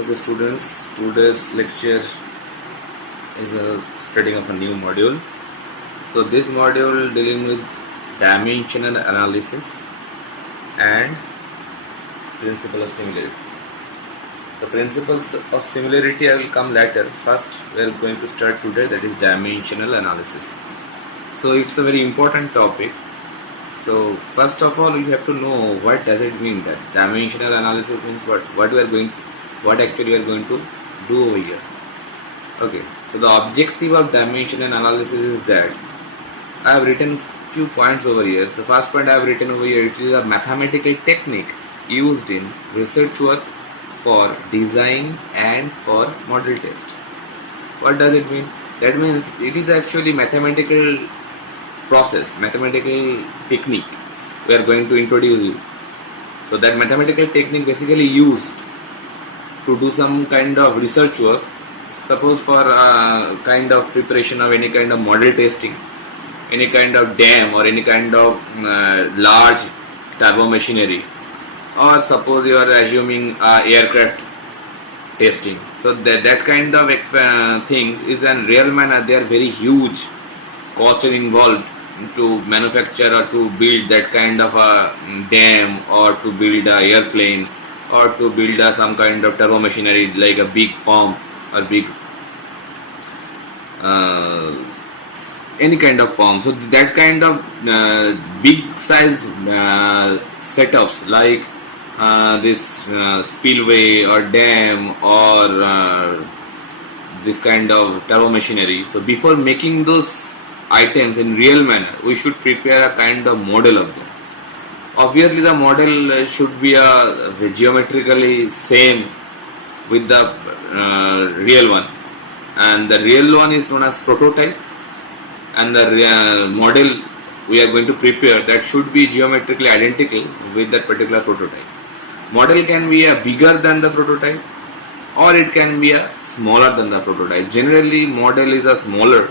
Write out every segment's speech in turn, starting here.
Okay, students, today's lecture is a studying of a new module. So this module dealing with dimensional analysis and principle of similarity. The principles of similarity I will come later. First, we are going to start today, that is dimensional analysis. So it's a very important topic. So first of all, you have to know what does it mean that dimensional analysis means what actually we are going to do over here. Okay, so the objective of dimensional analysis is that I have written few points over here. The first point I have written over here, it is a mathematical technique used in research work for design and for model test. What does it mean? That means it is actually mathematical process, mathematical technique we are going to introduce you. So that mathematical technique basically used to do some kind of research work, suppose for kind of preparation of any kind of model testing, any kind of dam or any kind of large turbo machinery, or suppose you are assuming aircraft testing. So that kind of things is in real manner they are very huge cost involved to manufacture or to build that kind of a dam or to build a airplane or to build some kind of turbo machinery like a big pump or big any kind of pump. So that kind of big size setups like this spillway or dam or this kind of turbo machinery. So before making those items in real manner, we should prepare a kind of model of them. Obviously the model should be geometrically same with the real one, and the real one is known as prototype, and the model we are going to prepare that should be geometrically identical with that particular prototype. Model can be a bigger than the prototype or it can be a smaller than the prototype. Generally model is a smaller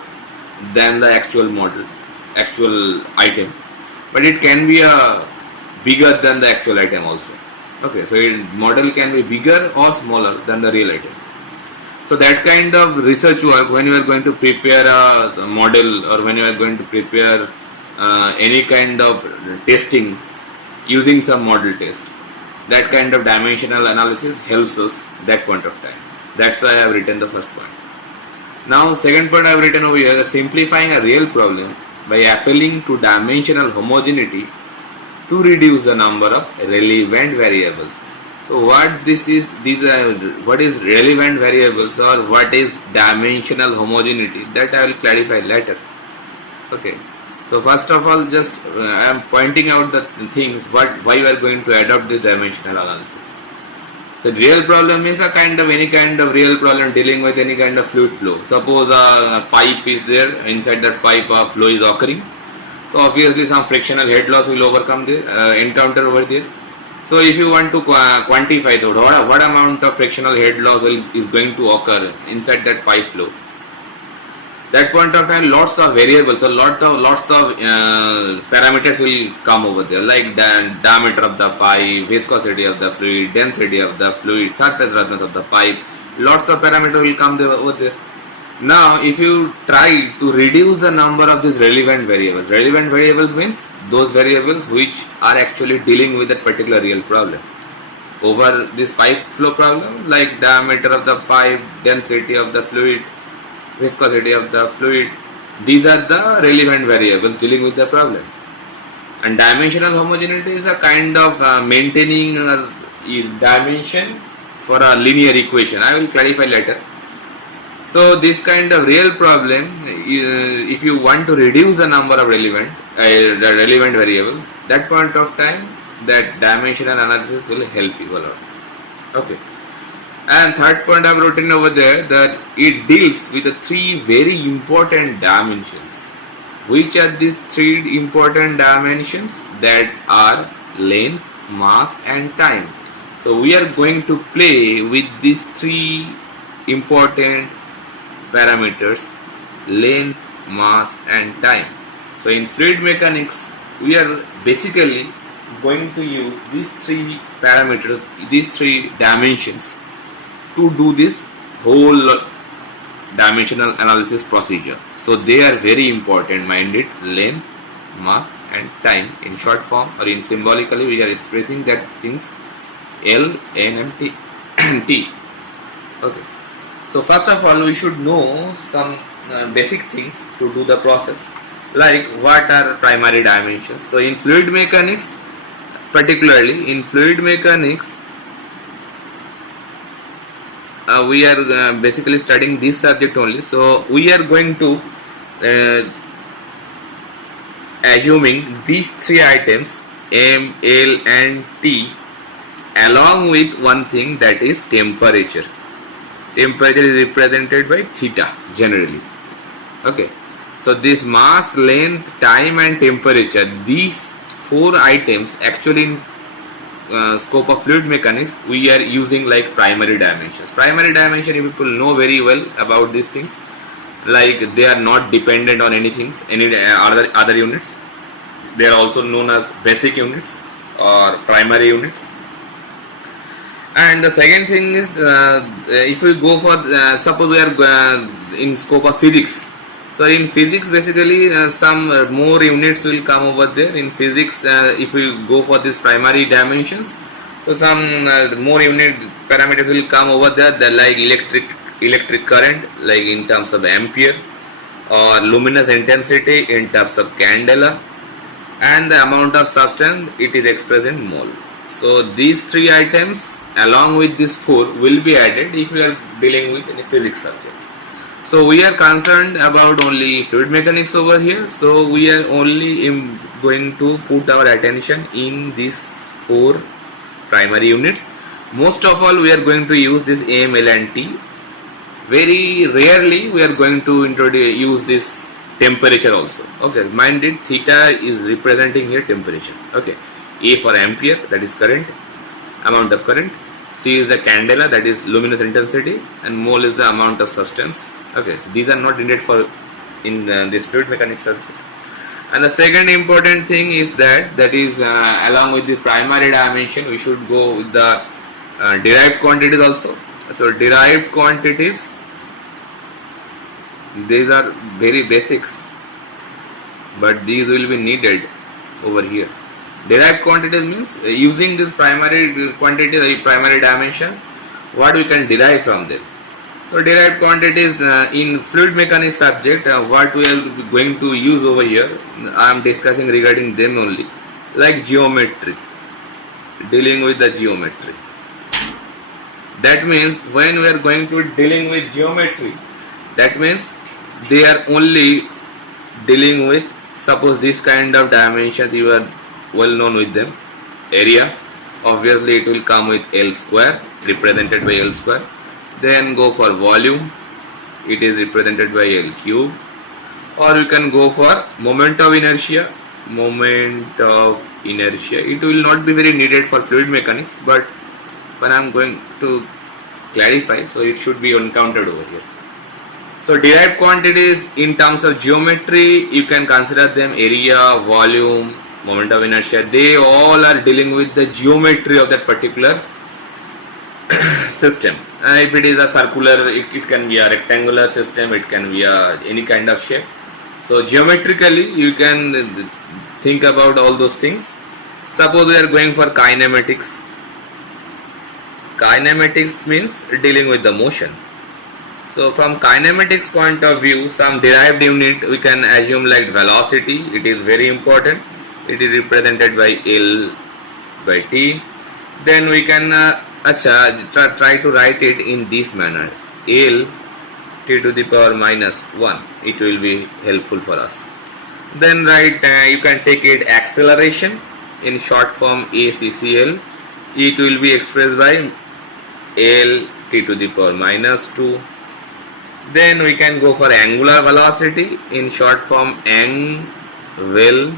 than the actual item, but it can be a bigger than the actual item also. Okay, so model can be bigger or smaller than the real item. So that kind of research work, when you are going to prepare a model or when you are going to prepare any kind of testing using some model test, that kind of dimensional analysis helps us that point of time. That's why I have written the first point. Now second point I have written over here, simplifying a real problem by appealing to dimensional homogeneity to reduce the number of relevant variables. So what what is relevant variables or what is dimensional homogeneity, that I will clarify later. Okay. So first of all, just I am pointing out the things why we are going to adopt this dimensional analysis. So real problem is any kind of real problem dealing with any kind of fluid flow. Suppose a pipe is there, inside that pipe a flow is occurring. So obviously some frictional head loss will encounter over there. So if you want to quantify what amount of frictional head loss is going to occur inside that pipe flow, that point of time lots of variables, so lots of parameters will come over there, like the diameter of the pipe, viscosity of the fluid, density of the fluid, surface roughness of the pipe. Lots of parameters will come over there. Now if you try to reduce the number of these relevant variables means those variables which are actually dealing with that particular real problem over this pipe flow problem, like diameter of the pipe, density of the fluid, viscosity of the fluid. These are the relevant variables dealing with the problem. And dimensional homogeneity is a kind of maintaining a dimension for a linear equation. I will clarify later. So this kind of real problem, if you want to reduce the number of relevant variables, that point of time that dimensional analysis will help you a lot. Okay. And third point I have written over there, that it deals with the three very important dimensions. Which are these three important dimensions? That are length, mass and time. So we are going to play with these three important parameters: length, mass and time. So in fluid mechanics, we are basically going to use these three parameters, these three dimensions to do this whole dimensional analysis procedure. So they are very important, mind it: length, mass and time in short form, or in symbolically we are expressing that things L, N and T. T. Okay. So first of all we should know some basic things to do the process, like what are primary dimensions. So in fluid mechanics, particularly in fluid mechanics, we are basically studying this subject only. So we are going to assuming these three items M, L and T along with one thing, that is temperature. Temperature is represented by theta generally. Okay. So this mass, length, time and temperature, these four items actually in scope of fluid mechanics we are using like primary dimensions. Primary dimension, you people know very well about these things, like they are not dependent on anything, any other units. They are also known as basic units or primary units. And the second thing is, if we go for suppose we are in scope of physics. So in physics basically some more units will come over there. In physics if we go for these primary dimensions, so some more unit parameters will come over there. They're like electric current, like in terms of ampere, or luminous intensity in terms of candela, and the amount of substance it is expressed in mole. So these three items along with these four will be added if we are dealing with any physics subject. So we are concerned about only fluid mechanics over here. So we are only going to put our attention in these four primary units. Most of all we are going to use this M, L and T. Very rarely we are going to use this temperature also. Okay, mind it, theta is representing here temperature. Okay, A for ampere, that is current, amount of current. C is the candela, that is luminous intensity, and mole is the amount of substance. Okay, so these are not needed for in this fluid mechanics subject. And the second important thing is that is along with the primary dimension we should go with the derived quantities also. So derived quantities, these are very basics, but these will be needed over here. Derived quantities means using this primary quantities, primary dimensions, what we can derive from them. So derived quantities in fluid mechanics subject, what we are going to use over here, I am discussing regarding them only, like geometry, dealing with the geometry. That means when we are going to dealing with geometry, that means they are only dealing with, suppose this kind of dimensions you are well known with them. Area, obviously it will come with L square, represented by L square. Then go for volume, it is represented by L cube. Or you can go for moment of inertia. It will not be very needed for fluid mechanics, but when I am going to clarify, so it should be encountered over here. So derived quantities in terms of geometry, you can consider them area, volume, moment of inertia. They all are dealing with the geometry of that particular system. If it is a circular, it can be a rectangular system, it can be any kind of shape. So geometrically you can think about all those things. Suppose we are going for kinematics. Kinematics means dealing with the motion. So from kinematics point of view, some derived unit we can assume like velocity. It is very important. It is represented by L by T. Then we can try to write it in this manner: L T to the power minus 1. It will be helpful for us. Then you can take it acceleration, in short form ACCL. It will be expressed by L T to the power minus 2. Then we can go for angular velocity, in short form ANGVEL.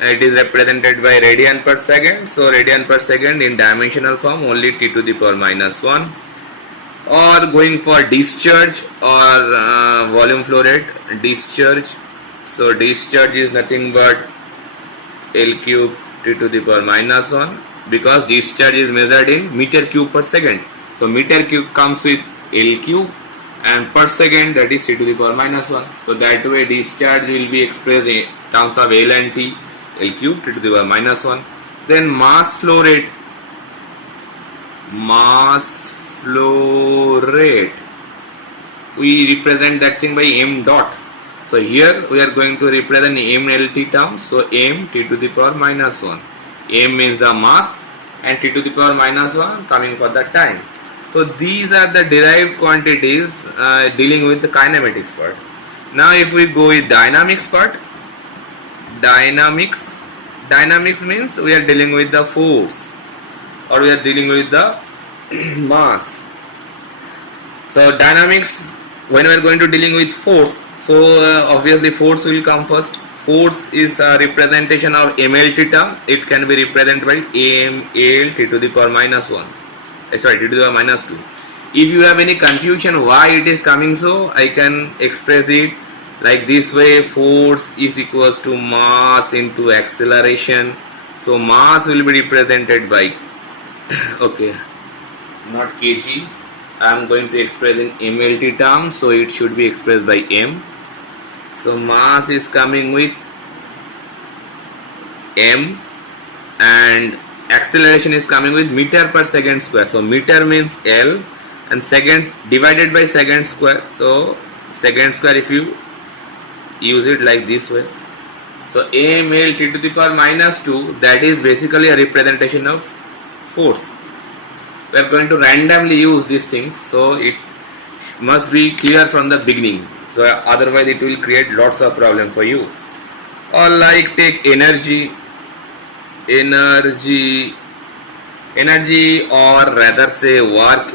It is represented by radian per second. So radian per second in dimensional form only T to the power minus 1. Or going for discharge or volume flow rate, discharge. So discharge is nothing but L cube T to the power minus 1, because discharge is measured in meter cube per second. So meter cube comes with L cube, and per second, that is T to the power minus 1. So that way discharge will be expressed in terms of L and T, L cube T to the power minus 1. Then mass flow rate, we represent that thing by m dot. So here we are going to represent m LT terms. So m T to the power minus 1. M means the mass and T to the power minus 1 coming for the time. So these are the derived quantities dealing with the kinematics part. Now if we go with dynamics part, dynamics means we are dealing with the force, or we are dealing with the mass. So dynamics, when we are going to dealing with force, so obviously force will come first. Force is a representation of MLT term. It can be represented by AML T to the power minus 1. T to the power minus 2. If you have any confusion why it is coming so, I can express it like this way. Force is equals to mass into acceleration. So mass will be represented by okay, not kg. I am going to express in MLT terms, so it should be expressed by m. So mass is coming with m, and acceleration is coming with meter per second square. So meter means L, and second divided by second square. So second square, if you use it like this way, so AML T to the power minus 2, that is basically a representation of force. We are going to randomly use these things, so it must be clear from the beginning. So otherwise it will create lots of problem for you. Or like take energy, or rather say work.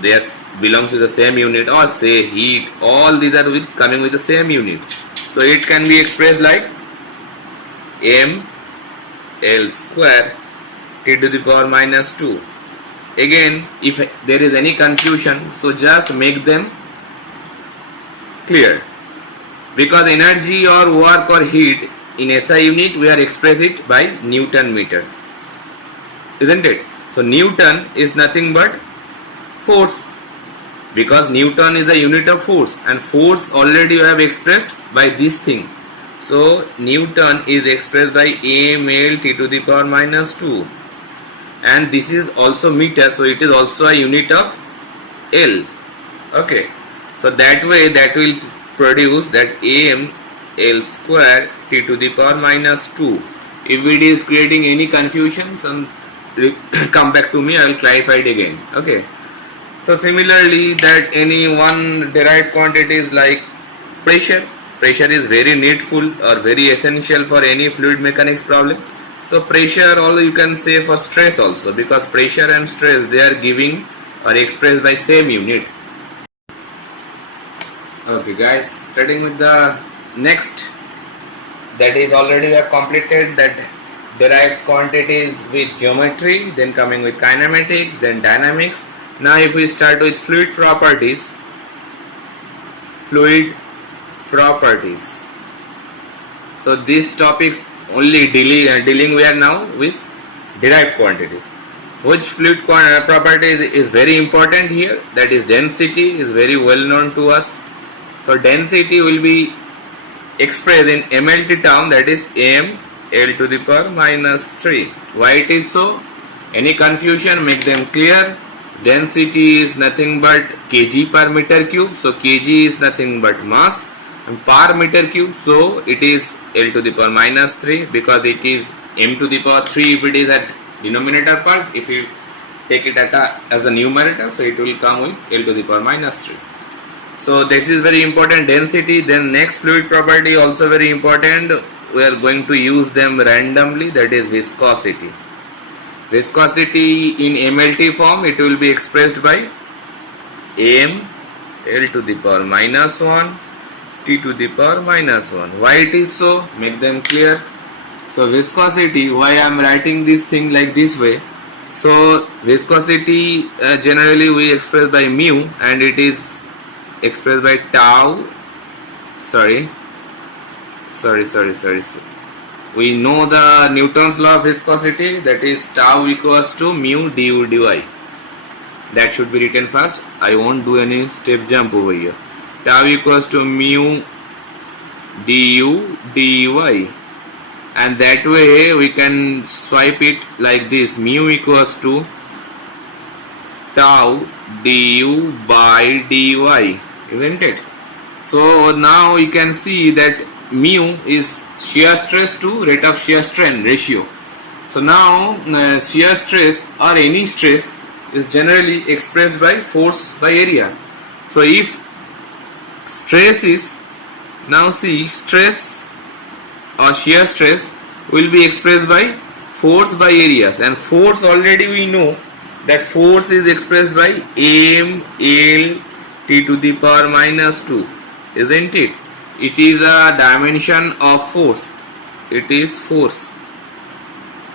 They belongs to the same unit, or say heat. All these are coming with the same unit. So it can be expressed like m L square T to the power minus 2. Again, if there is any confusion, so just make them clear. Because energy or work or heat in SI unit, we are express it by Newton meter, isn't it? So Newton is nothing but force, because Newton is a unit of force, and force already you have expressed by this thing. So Newton is expressed by AML T to the power minus 2, and this is also meter, so it is also a unit of L. Okay, so that way that will produce that AM L square T to the power minus 2. If it is creating any confusion, come back to me, I will clarify it again. Okay, so similarly, that any one derived quantities like pressure is very needful or very essential for any fluid mechanics problem. So pressure, although you can say for stress also, because pressure and stress, they are giving or expressed by same unit. Okay guys, starting with the next, that is already we have completed that derived quantities with geometry, then coming with kinematics, then dynamics. Now if we start with fluid properties. So these topics only dealing we are now with derived quantities. Which fluid property is very important here? That is density, is very well known to us. So density will be expressed in MLT term, that is m L to the power minus 3. Why it is so? Any confusion, make them clear. Density is nothing but kg per meter cube. So kg is nothing but mass, and per meter cube, so it is L to the power minus 3, because it is m to the power 3 if it is at denominator part. If you take it as a numerator, so it will come with L to the power minus 3. So this is very important, density. Then next fluid property also very important. We are going to use them randomly, that is viscosity. Viscosity in MLT form, it will be expressed by m L to the power minus 1 T to the power minus 1. Why it is so? Make them clear. So viscosity, why I am writing this thing like this way? So viscosity generally we express by mu, and it is expressed by tau. Sorry. We know the Newton's law of viscosity, that is tau equals to mu du dy. that should be written first. I won't do any step jump over here. Tau equals to mu du dy, and that way we can swipe it like this: mu equals to tau du by dy, isn't it? So now you can see that mu is shear stress to rate of shear strain ratio. So now shear stress or any stress is generally expressed by force by area. So if stress is, now see, stress or shear stress will be expressed by force by areas, and force already we know that force is expressed by m l t to the power minus 2, isn't it? It is a dimension of force. It is force.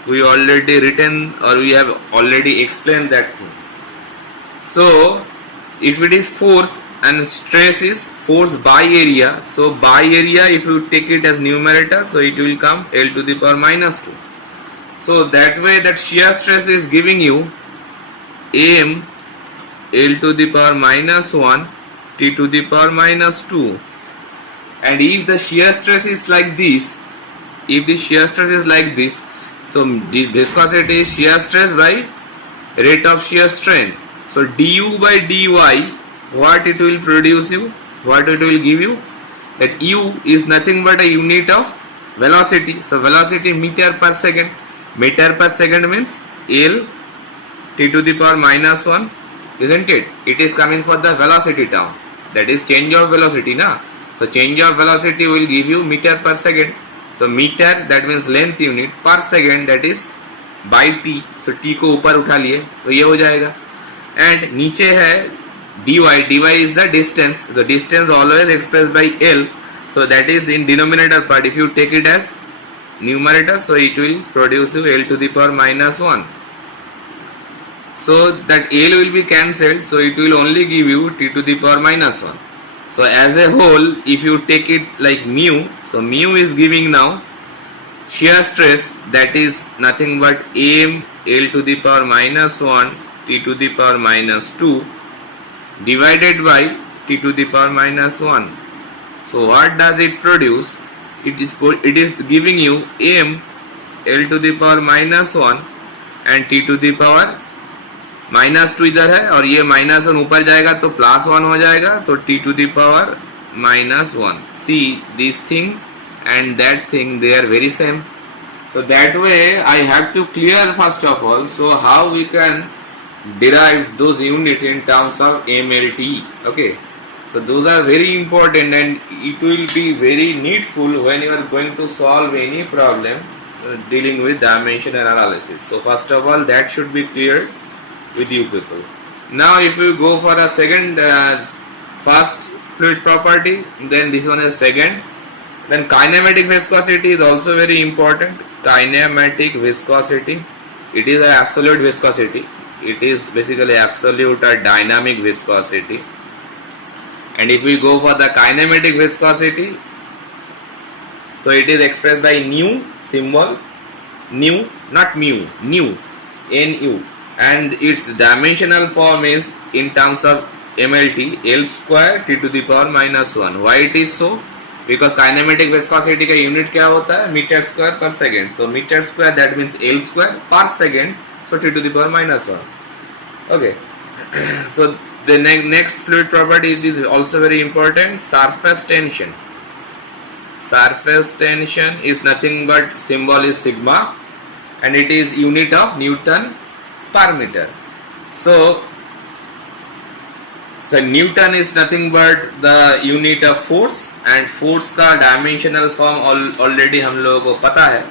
We already written, or we have already explained that thing. So if it is force and stress is force by area, so by area, if you take it as numerator, so it will come L to the power minus 2. So that way that shear stress is giving you m L to the power minus 1 t to the power minus 2. And if the shear stress is like this, so the viscosity is shear stress by rate of shear strain. So du by dy, what it will produce you, what it will give you, that u is nothing but a unit of velocity. So velocity meter per second. Meter per second means L t to the power minus 1, isn't it? It is coming for the velocity term, that is change of velocity na. So change of velocity will give you meter per second. So meter, that means length unit, per second, that is by t. So t को ऊपर उठा लिए तो ये हो जाएगा. And नीचे है dy. dy is the distance. The distance always expressed by L. So that is in denominator part. If you take it as numerator, so it will produce you L to the power minus 1. So that L will be cancelled. So it will only give you t to the power minus 1. So as a whole, if you take it like mu, so mu is giving now shear stress, that is nothing but m L to the power minus 1 t to the power minus 2 divided by t to the power minus 1. So what does it produce? It is giving you m L to the power minus 1 and t to the power minus 2 इधर है, और ये minus 1 ऊपर जाएगा तो plus 1 हो जाएगा, तो t to the power minus 1. See, this thing and that thing, they are very same. So that way I have to clear first of all, so how we can derive those units in terms of MLT. Okay, so those are very important, and it will be very needful when you are going to solve any problem dealing with dimensional analysis. So first of all, that should be cleared with you people. Now if you go for a second, first fluid property, then this one is second. Then kinematic viscosity is also very important. Kinematic viscosity, it is an absolute viscosity. It is basically absolute or dynamic viscosity. And if we go for the kinematic viscosity, so it is expressed by nu symbol, nu, not mu, nu, nu. And its dimensional form is in terms of MLT, L square t to the power minus 1. Why it is so? Because kinematic viscosity का unit क्या होता है? Meter square per second. So meter square, that means L square per second. So t to the power minus 1. Okay. So the next fluid property is also very important. Surface tension. Surface tension is nothing but symbol is sigma, and it is unit of Newton per meter. So Newton is nothing but the unit of force, and force का dimensional form already हम लोगों को पता है.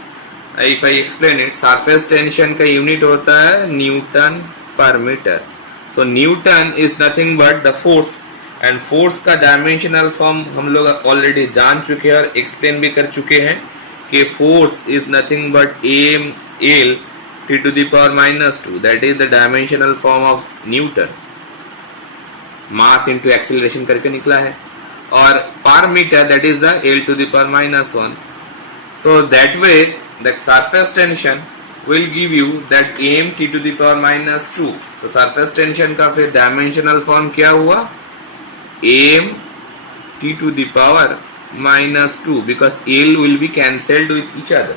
If I explain it, surface tension का unit होता है Newton per meter. So Newton is nothing but the force, and force का dimensional form हम लोग already जान चुके हैं और explain भी कर चुके हैं कि force is nothing but m l t to the power minus 2. That is the dimensional form of Newton. Mass into acceleration करके निकला है, और per meter, that is the L to the power minus 1. So that way the surface tension will give you that m t to the power minus 2. So surface tension का फिर dimensional form क्या हुआ? m t to the power minus 2, because L will be cancelled with each other.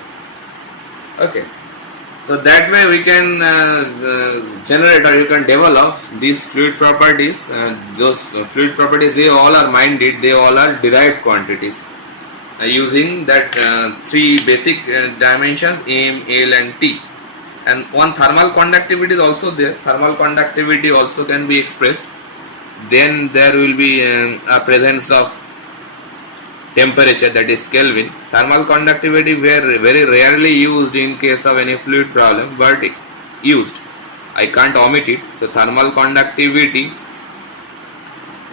Okay. So that way we can generate, or you can develop these fluid properties. Those fluid properties, they all are minded, they all are derived quantities. Using that three basic dimensions, M, L and T. And one thermal conductivity is also there. Thermal conductivity also can be expressed. Then there will be a presence of temperature, that is Kelvin. Thermal conductivity were very rarely used in case of any fluid problem, but used. I can't omit it. So thermal conductivity,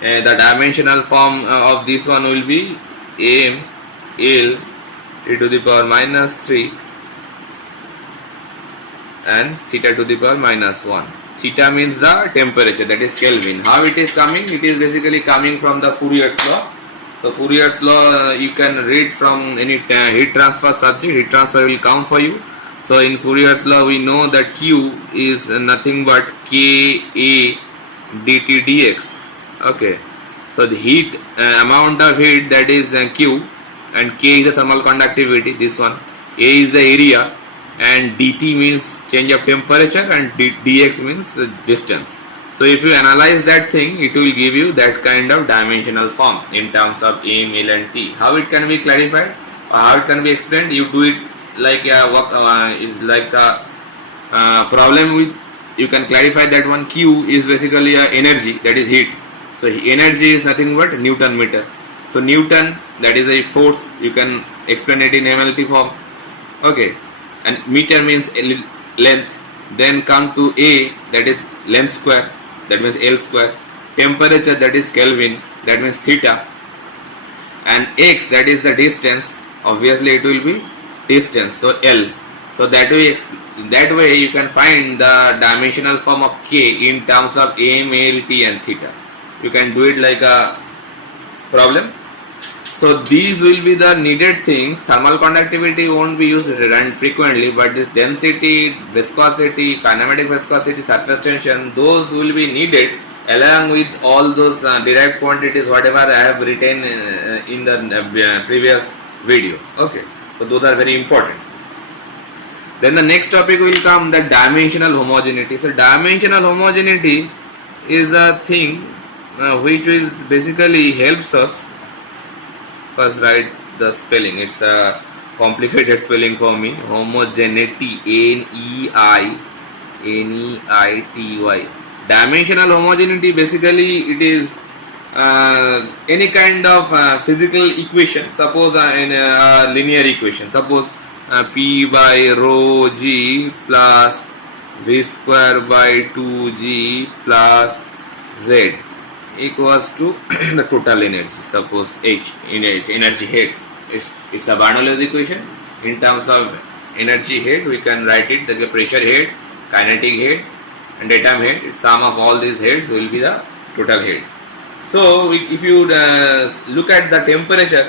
the dimensional form of this one will be M L t to the power minus 3 and theta to the power minus 1. Theta means the temperature, that is Kelvin. How it is coming? It is basically coming from the Fourier's law. So Fourier's law you can read from any heat transfer subject. Heat transfer will come for you. So in Fourier's law we know that Q is nothing but Ka dt dx. Okay. So the heat amount of heat, that is Q, and K is the thermal conductivity, this one. A is the area, and dt means change of temperature, and dx means the distance. So if you analyze that thing, it will give you that kind of dimensional form in terms of M, L and T. How it can be clarified, or how it can be explained? You do it like is like a problem with, you can clarify that one. Q is basically a energy, that is heat. So energy is nothing but Newton meter. So Newton, that is a force, you can explain it in MLT form. Okay, and meter means length. Then come to A, that is length square, that means L square. Temperature, that is Kelvin, that means theta. And X, that is the distance, obviously it will be distance, so L. So that way you can find the dimensional form of K in terms of M, L, T and theta. You can do it like a problem. So these will be the needed things. Thermal conductivity won't be used frequently, but this density, viscosity, kinematic viscosity, surface tension, those will be needed along with all those derived quantities, whatever I have written in the previous video. Okay, so those are very important. Then the next topic will come, the dimensional homogeneity. So dimensional homogeneity is a thing which is basically helps us. First write the spelling. It's a complicated spelling for me. Homogeneity, N-E-I-T-Y. Dimensional homogeneity, basically it is any kind of physical equation. Suppose in a linear equation. Suppose P by rho G plus V square by 2G plus Z equals to the total energy. Suppose H, energy head. It's a Bernoulli's equation. In terms of energy head, we can write it that the pressure head, kinetic head, and atom head. Sum of all these heads will be the total head. So if you look at the temperature,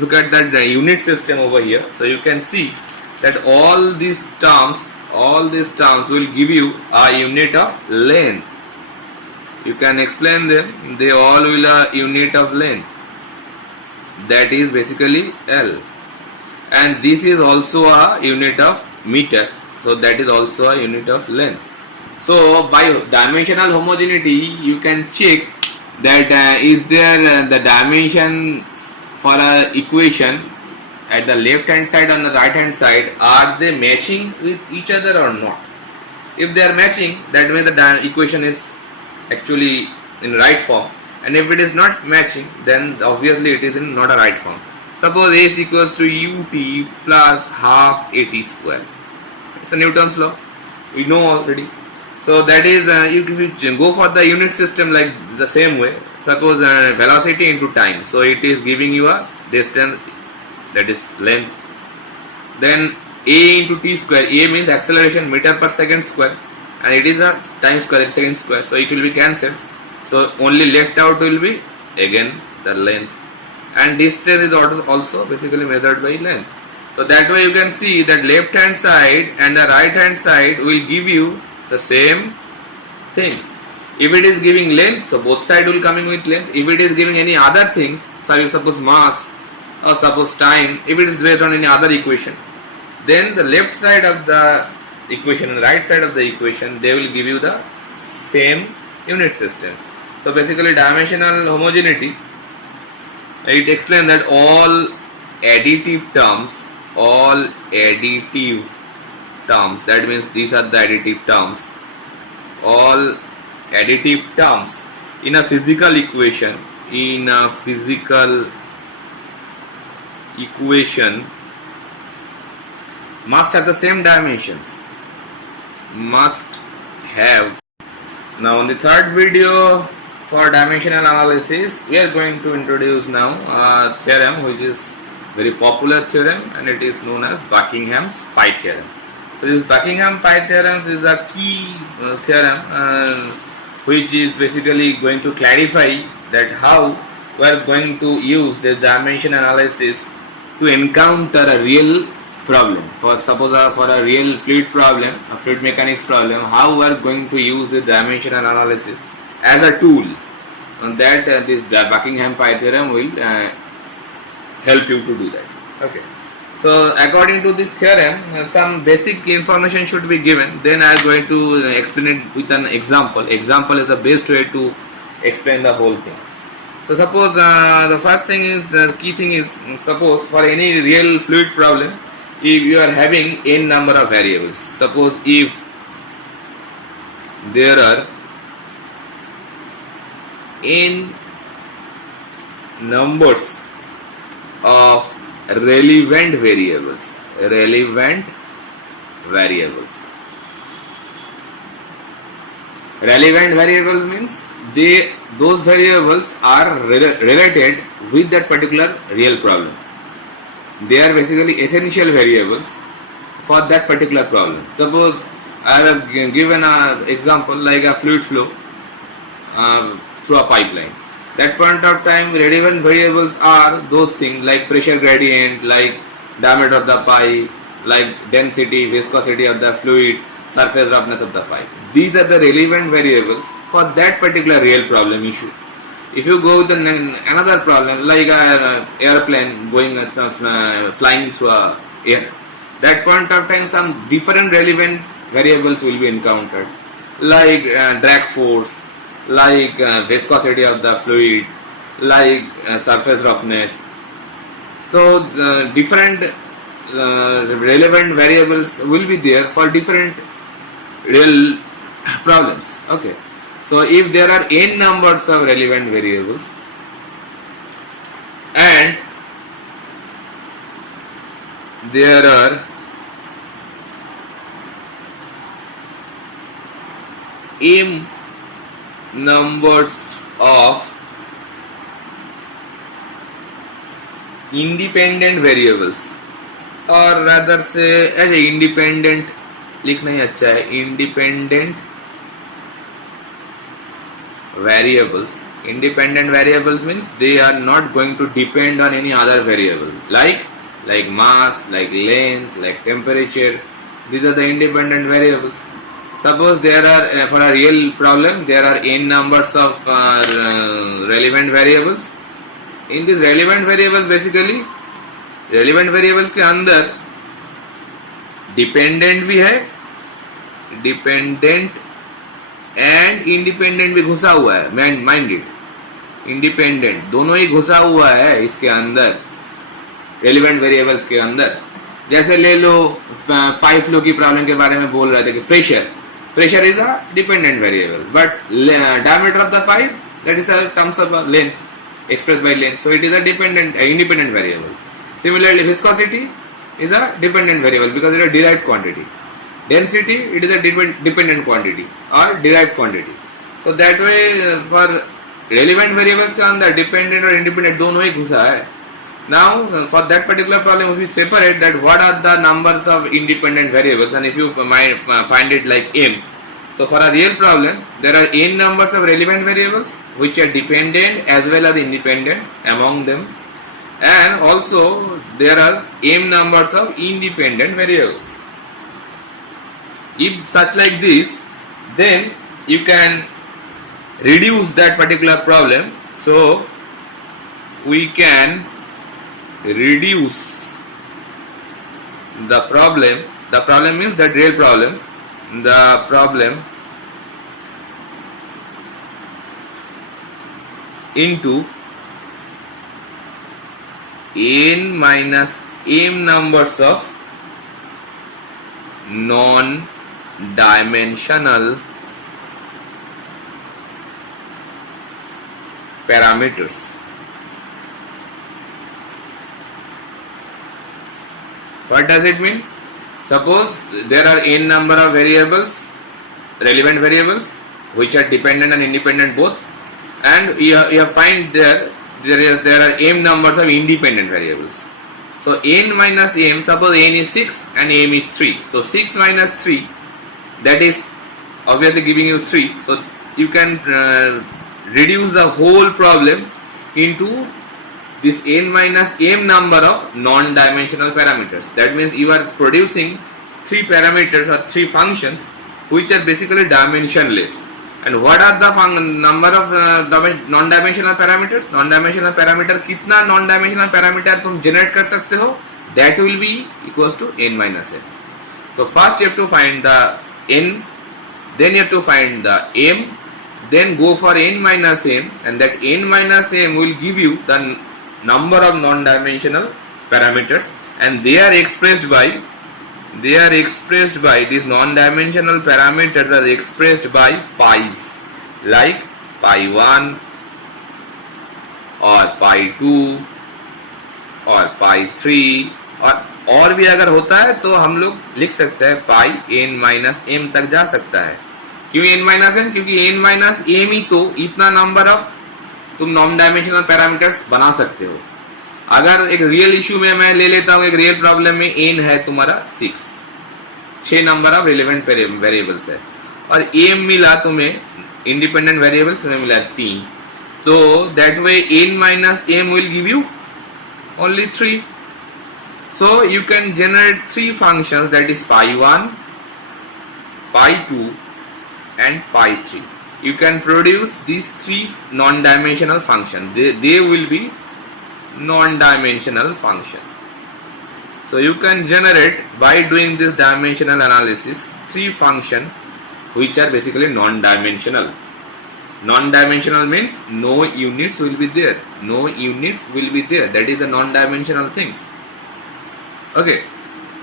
look at that unit system over here. So you can see that all these terms will give you a unit of length. You can explain them. They all will a unit of length. That is basically L. And this is also a unit of meter. So that is also a unit of length. So by dimensional homogeneity, you can check that is there the dimension for a equation at the left hand side and the right hand side, are they matching with each other or not? If they are matching, that means the equation is actually in right form, and if it is not matching, then obviously it is in not a right form. Suppose A is equals to ut plus half at square. It's a Newton's law, we know already. So that is if you go for the unit system like the same way, suppose velocity into time, so it is giving you a distance, that is length. Then A into t square, A means acceleration, meter per second square, and it is a time square, second square, so it will be cancelled. So only left out will be again the length, and distance is also basically measured by length. So that way you can see that left hand side and the right hand side will give you the same things. If it is giving length, so both sides will coming with length. If it is giving any other things, sorry, suppose mass or suppose time, if it is based on any other equation, then the left side of the equation and the right side of the equation, they will give you the same unit system. So basically dimensional homogeneity, it explains that all additive terms, that means these are the additive terms, all additive terms in a physical equation, must have the same dimensions, must have. Now on the third video for dimensional analysis, we are going to introduce now a theorem which is very popular theorem, and it is known as Buckingham's pi theorem. So this Buckingham pi theorem is a key theorem which is basically going to clarify that how we are going to use this dimension analysis to encounter a real problem. For suppose for a real fluid problem, a fluid mechanics problem, how we are going to use the dimension analysis as a tool, and that this Buckingham pi theorem will help you to do that. Okay. So according to this theorem, some basic information should be given. Then I am going to explain it with an example. Example is the best way to explain the whole thing. So suppose the first thing is, the key thing is, suppose for any real fluid problem, if you are having n number of variables, suppose if there are n numbers of relevant variables. Relevant variables means those variables are related with that particular real problem. They are basically essential variables for that particular problem. Suppose I have given an example like a fluid flow through a pipeline. That point of time, relevant variables are those things like pressure gradient, like diameter of the pipe, like density, viscosity of the fluid, surface roughness of the pipe. These are the relevant variables for that particular real problem issue. If you go with another problem like an airplane going flying through air, that point of time some different relevant variables will be encountered, like drag force, like viscosity of the fluid, like surface roughness. So different relevant variables will be there for different real problems. Okay. So if there are n numbers of relevant variables and there are m numbers of independent variables, or rather say independent लिखना ही अच्छा है, independent variables. Independent variables means they are not going to depend on any other variable, like mass, like length, like temperature. These are the independent variables. Suppose there are for a real problem there are n numbers of relevant variables. In these relevant variables, basically relevant variables के अंदर dependent भी है, dependent and independent भी घुसा हुआ है. Minded independent दोनों ही घुसा हुआ है इसके अंदर रेलिवेंट वेरिएबल्स के अंदर. जैसे ले लो पाइप फ्लो की प्रॉब्लम के बारे में बोल रहे थे कि pressure is a dependent variable, but diameter of the pipe that is a terms of length expressed by length, so it is a independent variable. Similarly, viscosity is a dependent variable because it is a derived quantity. Density, it is a dependent quantity or derived quantity. So that way for relevant variables का अंदर dependent और independent दोनों ही घुसा है. Now for that particular problem, if we separate that what are the numbers of independent variables, and if you find it like m, so for a real problem there are n numbers of relevant variables which are dependent as well as independent among them, and also there are m numbers of independent variables. If such like this, then you can reduce that particular problem. So we can reduce the problem. The problem means that real problem. The problem into n minus m numbers of non-dimensional parameters. What does it mean? Suppose there are n number of variables, relevant variables, which are dependent and independent both, and you find there are m numbers of independent variables. So n minus m, suppose n is 6 and m is 3. So 6 minus 3, that is obviously giving you 3. So you can reduce the whole problem into this n minus m number of non-dimensional parameters. That means you are producing 3 parameters or 3 functions which are basically dimensionless. And what are the number of non-dimensional parameters? Non-dimensional parameter, कितना non-dimensional parameter तुम generate कर सकते हो? That will be equals to n minus m. So first you have to find the n, then you have to find the m, then go for n minus m, and that n minus m will give you the number of non-dimensional parameters, and they are expressed by these non-dimensional parameters are expressed by pi's, like pi 1 or pi 2 or pi 3 और भी अगर होता है तो हम लोग लिख सकते हैं पाई n माइनस m तक जा सकता है. क्यों n माइनस m? क्योंकि n माइनस m ही तो इतना नंबर ऑफ तुम नॉन डायमेंशनल पैरामीटर्स बना सकते हो. अगर एक रियल इशू में मैं ले लेता हूँ, एक रियल प्रॉब्लम में n है तुम्हारा 6 नंबर ऑफ रिलेवेंट वेरिएबल्स है, और m मिला तुम्हें इंडिपेंडेंट वेरिएबल्स में मिला 3. तो that way n minus m will give you only 3. So you can generate 3 functions, that is pi 1, pi 2 and pi 3. You can produce these 3 non-dimensional functions. They will be non-dimensional function. So you can generate, by doing this dimensional analysis, 3 functions which are basically non-dimensional. Non-dimensional means no units will be there. No units will be there. That is the non-dimensional things. Okay,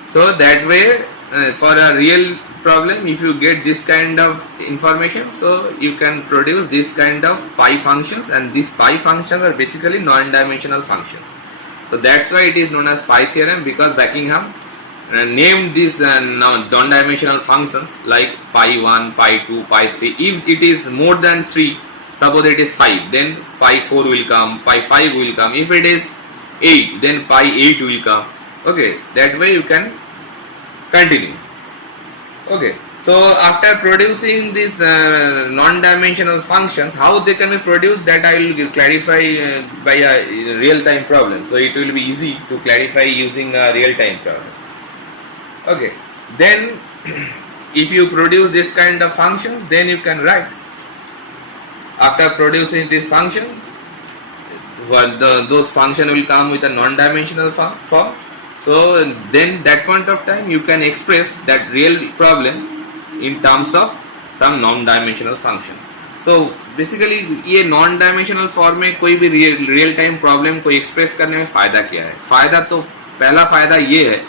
so that way for a real problem, if you get this kind of information, so you can produce this kind of pi functions, and these pi functions are basically non-dimensional functions. So that's why it is known as pi theorem, because Buckingham named these non-dimensional functions like pi 1, pi 2, pi 3. If it is more than 3, suppose it is 5, then pi 4 will come, pi 5 will come. If it is 8, then pi 8 will come. Okay, that way you can continue. Okay, so after producing these non-dimensional functions, how they can be produced, that I will clarify by a real-time problem. So it will be easy to clarify using a real-time problem. Okay, then if you produce this kind of functions, then you can write. After producing this function, those functions will come with a non-dimensional form. So then that point of time you can express that real problem in terms of some non-dimensional function. So basically ये non-dimensional form में कोई भी real time problem को express करने में फायदा क्या है? फायदा तो पहला फायदा ये है,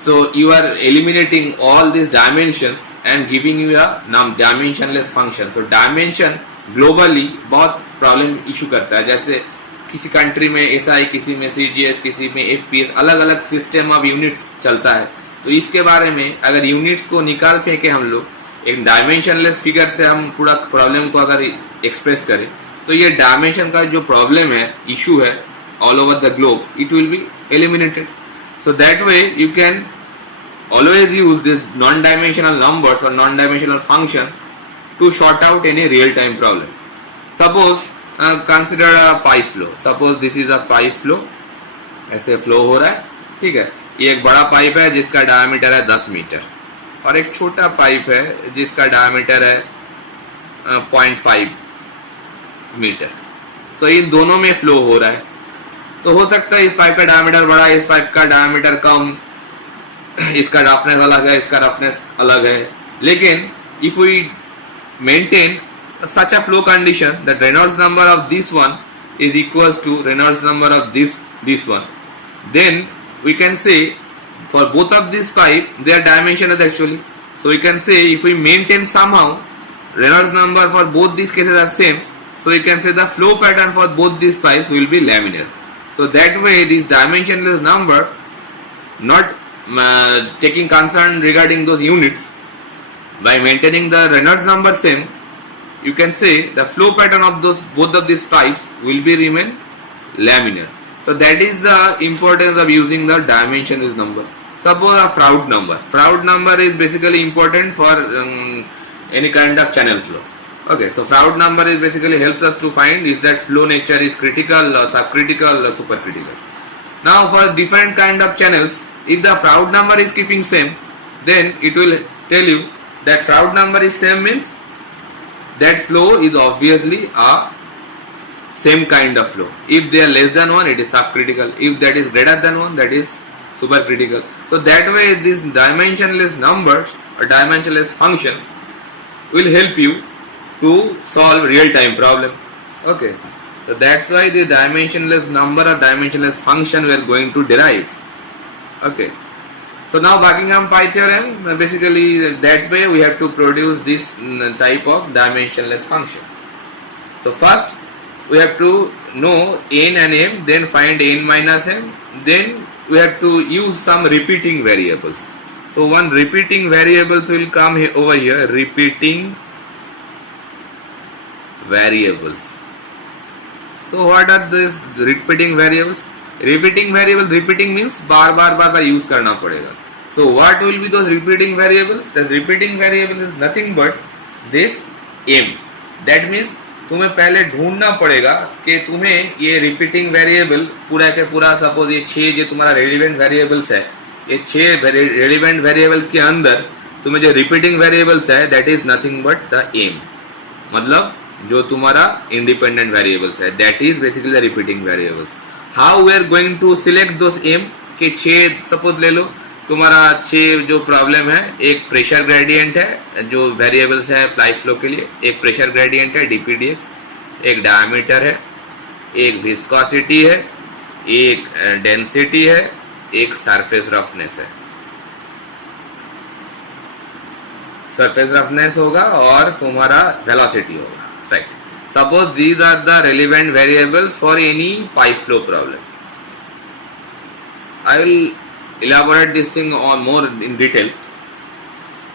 so you are eliminating all these dimensions and giving you a dimensionless function. So dimension globally बहुत problem issue करता है. जैसे किसी कंट्री में SI, किसी में CGS, किसी में FPS, अलग अलग सिस्टम ऑफ यूनिट्स चलता है. तो इसके बारे में अगर यूनिट्स को निकाल फेंके हम लोग एक डायमेंशनलेस फिगर से हम पूरा प्रॉब्लम को अगर एक्सप्रेस करें, तो ये डायमेंशन का जो प्रॉब्लम है, इशू है all over the globe, it will be eliminated. So that way you can always use these non-dimensional numbers or non-dimensional function to sort out any real-time problem. Suppose consider a pi flow. Suppose this is a pi flow ऐसे flow हो रहा है, ठीक है। ये एक बड़ा pipe है जिसका डायमीटर है 10 मीटर और एक छोटा पाइप है जिसका डायमीटर है 0.5 मीटर। तो इन दोनों में फ्लो हो रहा है। तो हो सकता है इस पाइप का डायमीटर बड़ा है, इस पाइप का डायमीटर कम, इसका रफनेस अलग है, इसका रफनेस अलग है। लेकिन if we maintain such a flow condition that Reynolds number of this one is equals to Reynolds number of this one, then we can say for both of these pipe their dimension is actually, so we can say if we maintain somehow Reynolds number for both these cases are same, so we can say the flow pattern for both these pipes will be laminar. So that way this dimensionless number, not taking concern regarding those units, by maintaining the Reynolds number same, you can say the flow pattern of those both of these pipes will be remain laminar. So that is the importance of using the dimensionless number. Suppose a Froude number. Froude number is basically important for any kind of channel flow. Okay, so Froude number is basically helps us to find is that flow nature is critical or subcritical or supercritical. Now for different kind of channels, if the Froude number is keeping same, then it will tell you that Froude number is same means that flow is obviously a same kind of flow. If they are less than 1, it is subcritical. If that is greater than 1, that is supercritical. So that way these dimensionless numbers or dimensionless functions will help you to solve real-time problem. Okay, so that's why the dimensionless number or dimensionless function we are going to derive. Okay, so now Buckingham pi theorem, basically that way we have to produce this type of dimensionless functions. So first we have to know n and m, then find n minus m, then we have to use some repeating variables. So one repeating variables will come over here, repeating variables. So what are these repeating variables? Repeating means bar use करना पड़ेगा. So what will be those repeating variables? The repeating variables is nothing but this m. That means तुम्हें पहले ढूंढना पड़ेगा कि तुम्हें ये repeating variable पूरा के पूरा, सपोज ये 6 जो तुम्हारा रेलिवेंट वेरिएबल्स है, ये 6 रेलिवेंट वेरिएबल्स के अंदर तुम्हें जो रिपीटिंग वेरिएबल्स है that is nothing but the m, मतलब जो तुम्हारा इंडिपेंडेंट वेरिएबल्स है that is basically the repeating variables. How we are going to select those m के 6 सपोज ले लो, तुम्हारा 6 जो प्रॉब्लम है, एक प्रेशर ग्रेडियंट है जो वेरिएबल्स है पाइप फ्लो के लिए, एक प्रेशर ग्रेडियंट है डीपीडीएक्स, एक डायमीटर है, एक विस्कोसिटी है, एक डेंसिटी है, एक सरफेस रफनेस है. सरफेस रफनेस होगा और तुम्हारा वेलोसिटी होगा, right. Suppose these are the relevant variables for any pipe flow problem. I will elaborate this thing on more in detail.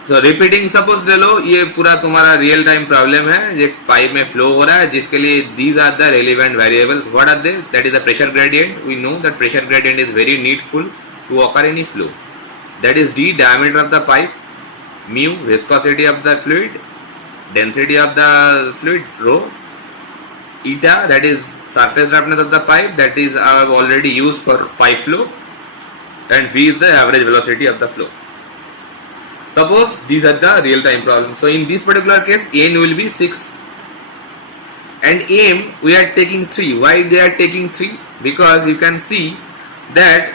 So repeating, suppose ले लो ये पूरा तुम्हारा रियल टाइम प्रॉब्लम है, ये पाइप में फ्लो हो रहा है जिसके लिए these are the relevant variables. What are they? That is the pressure gradient. We know that pressure gradient is very needful to occur in any flow. That is d, diameter of the pipe, mu, viscosity of the fluid, density of the fluid, rho, eta, that is surface roughness of the pipe, that is I have already used for pipe flow, and v is the average velocity of the flow. Suppose these are the real time problems. So in this particular case n will be 6 and m we are taking 3. Why they are taking 3? Because you can see that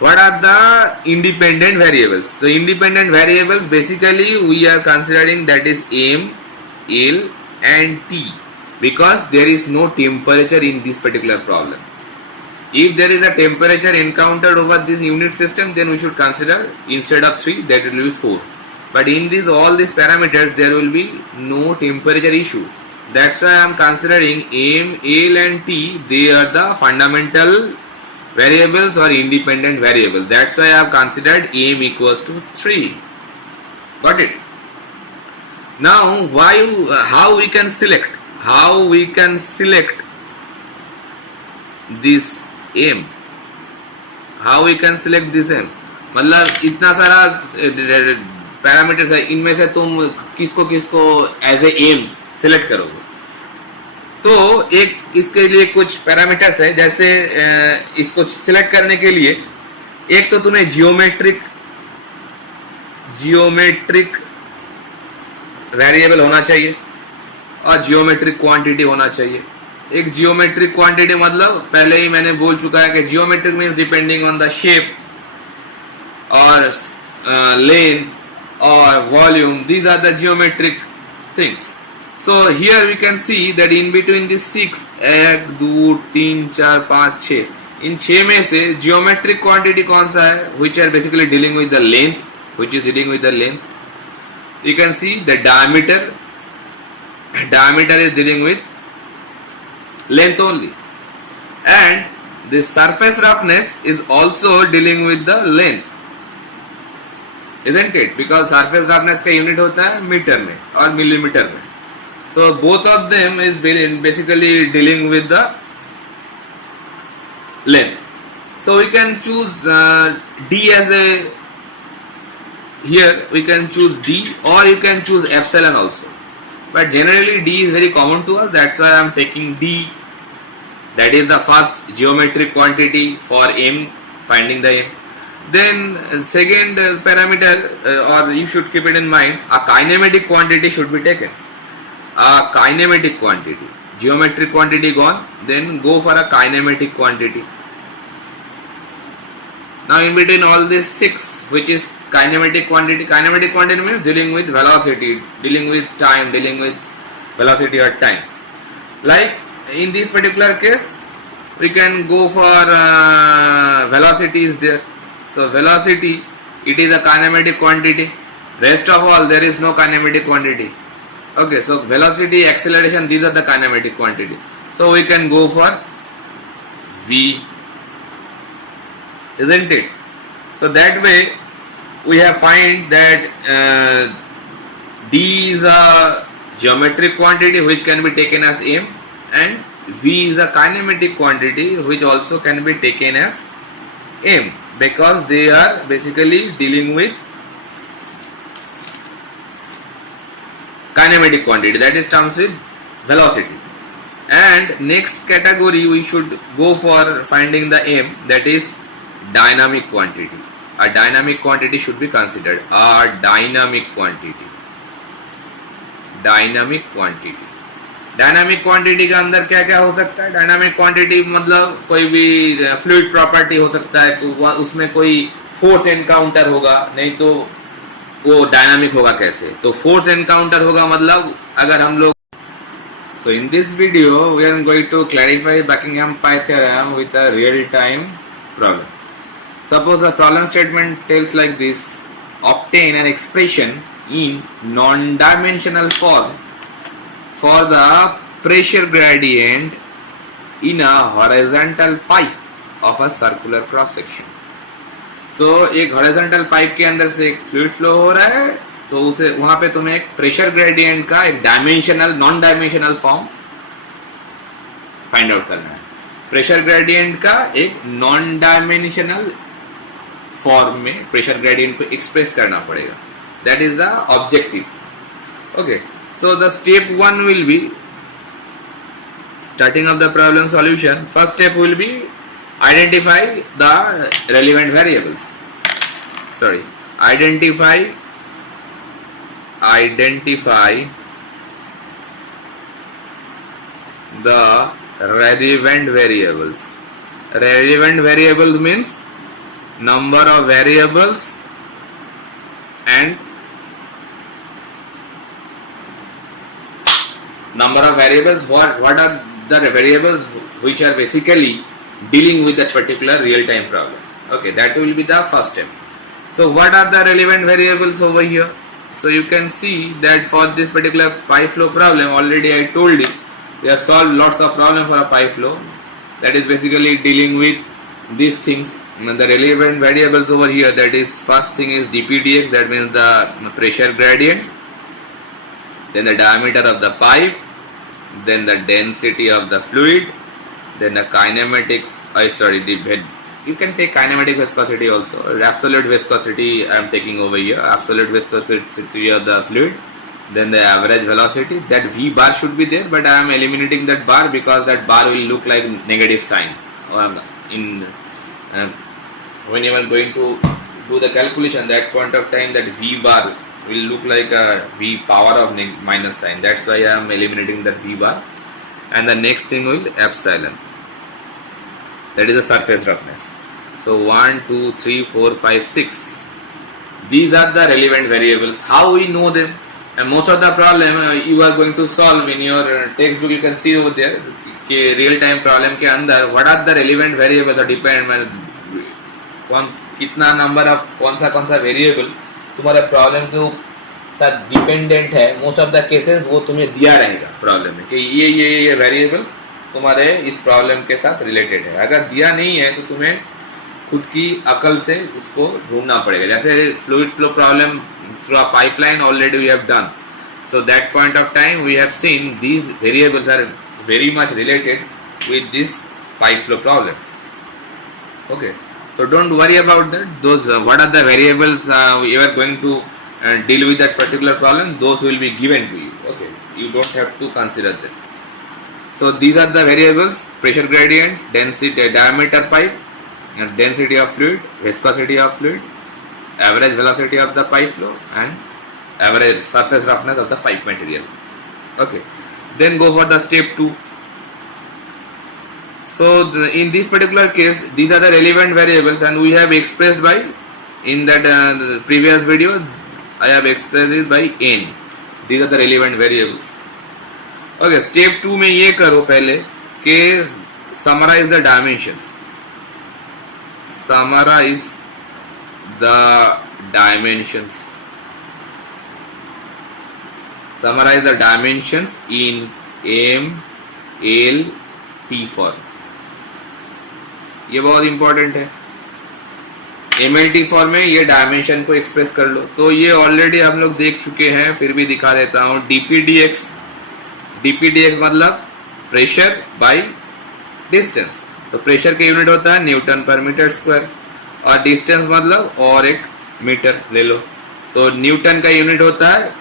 what are the independent variables. So independent variables basically we are considering that is m, l and t, because there is no temperature in this particular problem. If there is a temperature encountered over this unit system, then we should consider instead of 3 that it will be 4. But in these all these parameters there will be no temperature issue. That's why I am considering m, l and t, they are the fundamental variables or independent variables. That's why I have considered m equals to 3. Got it? Now how we can select this m, how we can select this m, मतलब इतना सारा parameters है, इनमें से तुम किसको as A M select करोगे. तो एक इसके लिए कुछ पैरामीटर्स है, जैसे इसको सिलेक्ट करने के लिए एक तो तुम्हें जियोमेट्रिक वेरिएबल होना चाहिए और जियोमेट्रिक क्वांटिटी होना चाहिए। एक जियोमेट्रिक क्वांटिटी मतलब पहले ही मैंने बोल चुका है कि geometric means depending on the shape और लेंथ और volume, these are the geometric things. So here we can see that in between these 6, 1 2 3 4 5 6, इन 6 में से geometric quantity कौन सा है, which are basically dealing with the length, which is dealing with the length. You can see the diameter is dealing with length only, and the surface roughness is also dealing with the length, isn't it? Because surface roughness का unit होता है metre में और millimetre में. So both of them is basically dealing with the length. So we can choose D as a, here we can choose D or you can choose epsilon also. But generally D is very common to us, that's why I am taking D. That is the first geometric quantity for M, finding the M. Then second parameter, or you should keep it in mind, a kinematic quantity should be taken. A kinematic quantity, geometric quantity gone, then go for a kinematic quantity. Now in between all these 6, which is kinematic quantity means dealing with velocity, dealing with time, dealing with velocity or time. Like in this particular case, we can go for velocity is there. So velocity, it is a kinematic quantity. Rest of all, there is no kinematic quantity. Okay, so velocity, acceleration, these are the kinematic quantity. So we can go for V, isn't it? So that way we have find that D is a geometric quantity which can be taken as M, and V is a kinematic quantity which also can be taken as M, because they are basically dealing with kinematic quantity, that is terms with velocity. And next category we should go for finding the M, that is dynamic quantity. A dynamic quantity should be considered. A dynamic quantity. Dynamic quantity. Dynamic quantity के अंदर क्या क्या हो सकता है? Dynamic quantity मतलब कोई भी फ्लूइड प्रॉपर्टी हो सकता है, उसमें कोई फोर्स एनकाउंटर होगा, नहीं तो वो डायनामिक होगा कैसे? तो फोर्स एनकाउंटर होगा मतलब अगर हम लोग, so in this video we are going to clarify Buckingham pi theorem with a real time problem. Suppose the problem statement tells like this: obtain an expression in non-dimensional form for the pressure gradient in a horizontal pipe of a circular cross section. तो एक horizontal pipe के अंदर से एक fluid flow हो रहा है, तो उसे वहां पे तुम्हें एक प्रेशर ग्रेडियंट का एक dimensional non dimensional form find out करना है. प्रेशर ग्रेडियंट का एक नॉन डायमेंशनल फॉर्म में प्रेशर ग्रेडियंट को एक्सप्रेस करना पड़ेगा. That is the objective. Okay, so the step 1 will be starting of the problem solution. First step will be identify the relevant variables. Sorry, identify the relevant variables. Relevant variable means number of variables and number of variables. What are the variables which are basically dealing with that particular real time problem? Okay, that will be the first step. So what are the relevant variables over here? So you can see that for this particular pipe flow problem, already I told you we have solved lots of problems for a pipe flow, that is basically dealing with these things. And the relevant variables over here, that is first thing is dpdx, that means the pressure gradient, then the diameter of the pipe, then the density of the fluid, then the kinematic, you can take kinematic viscosity also. Absolute viscosity I am taking over here, absolute viscosity of the fluid, then the average velocity, that v bar should be there, but I am eliminating that bar because that bar will look like negative sign in when you are going to do the calculation. That point of time, that v bar will look like a v power of minus sign. That's why I am eliminating that v bar. And the next thing will epsilon, that is the surface roughness. So 1, 2, 3, 4, 5, 6, these are the relevant variables. How we know them? And most of the problem you are going to solve in your textbook. You can see over there कि real time problem के अंदर what are the relevant variables or depend कौन कितना number of कौन सा variable तुम्हारे problem के साथ डिपेंडेंट है. मोस्ट ऑफ द केसेस वो तुम्हें दिया रहेगा प्रॉब्लम में कि ये वेरिएबल्स तुम्हारे इस प्रॉब्लम के साथ रिलेटेड है. अगर दिया नहीं है तो तुम्हें खुद की अकल से उसको ढूंढना पड़ेगा. जैसे fluid flow problem through a pipeline already we have done. So that point of time we have seen these variables are very much related with this pipe flow problems. Okay, so don't worry about that. Those what are the variables you are going to deal with that particular problem, those will be given to you. Okay, you don't have to consider them. So these are the variables: pressure gradient, density, diameter pipe, and density of fluid, viscosity of fluid, average velocity of the pipe flow, and average surface roughness of the pipe material. Okay, then go for the step 2. So in this particular case, these are the relevant variables, and we have expressed by, in that previous video, I have expressed it by n. These are the relevant variables. Okay, step 2 में ये करो पहले कि summarize the dimensions. Summarize the dimensions. Summarize the dimensions in m, l, t form. ये बहुत important है. MLT form में ये डायमेंशन को एक्सप्रेस कर लो. तो ये ऑलरेडी हम लोग देख चुके हैं, फिर भी दिखा देता हूँ. dpdx मतलब प्रेशर बाय डिस्टेंस. तो प्रेशर के यूनिट होता है न्यूटन पर मीटर स्क्वायर, और डिस्टेंस मतलब और एक मीटर ले लो. तो न्यूटन का यूनिट होता है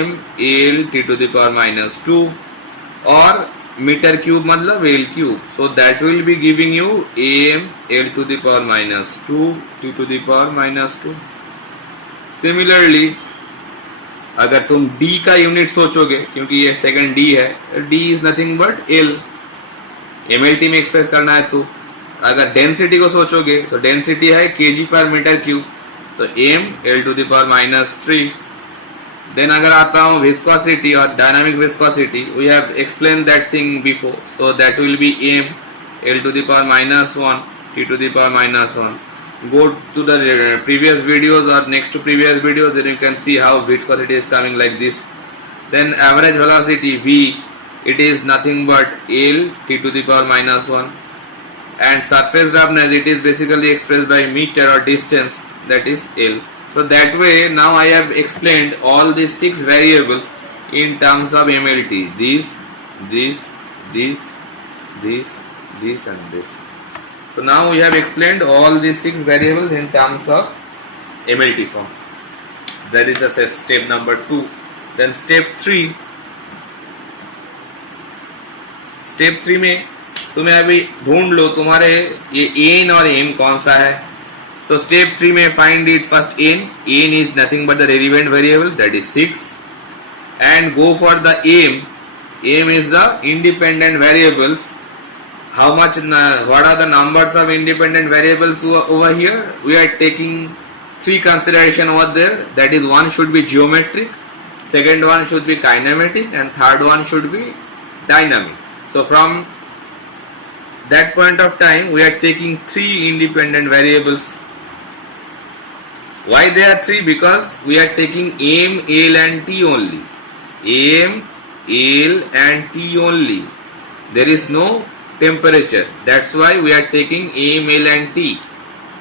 m/l (T⁻²), और मीटर क्यूब मतलब L cube. So that will be giving you m/l (T⁻²). Similarly अगर तुम d का यूनिट सोचोगे, क्योंकि ये सेकंड d है, d is nothing but l. MLT में एक्सप्रेस करना है तो अगर डेंसिटी को सोचोगे तो डेंसिटी है kg पर मीटर क्यूब, तो m/l⁻3. देन अगर आता हूँ विस्कोसिटी और dynamic viscosity, we have explain that thing before. So that will be m/l⁻1 T⁻1. Go to the previous videos or next to previous videos, then you can see how viscosity is coming like this. Then average velocity v, it is nothing but l T⁻1, and surface roughness, it is basically expressed by meter or distance, that is l. So that way now I have explained all these 6 variables in terms of MLT. This and this. So now we have explained all these 6 variables in terms of MLT form. That is the step number 2. Then step 3. Step 3 में तुम्हें अभी ढूंढ लो तुम्हारे ये n और m कौन सा है. So step 3 में find it first n. N is nothing but the relevant variables, that is 6. And go for the m. M is the independent variables. How much? What are the numbers of independent variables over here? We are taking 3 consideration over there. That is, one should be geometric, second one should be kinematic, and third one should be dynamic. So from that point of time, we are taking 3 independent variables. Why they are 3? Because we are taking m, l and t only. M, l and t only. There is no temperature. That's why we are taking m, l and t.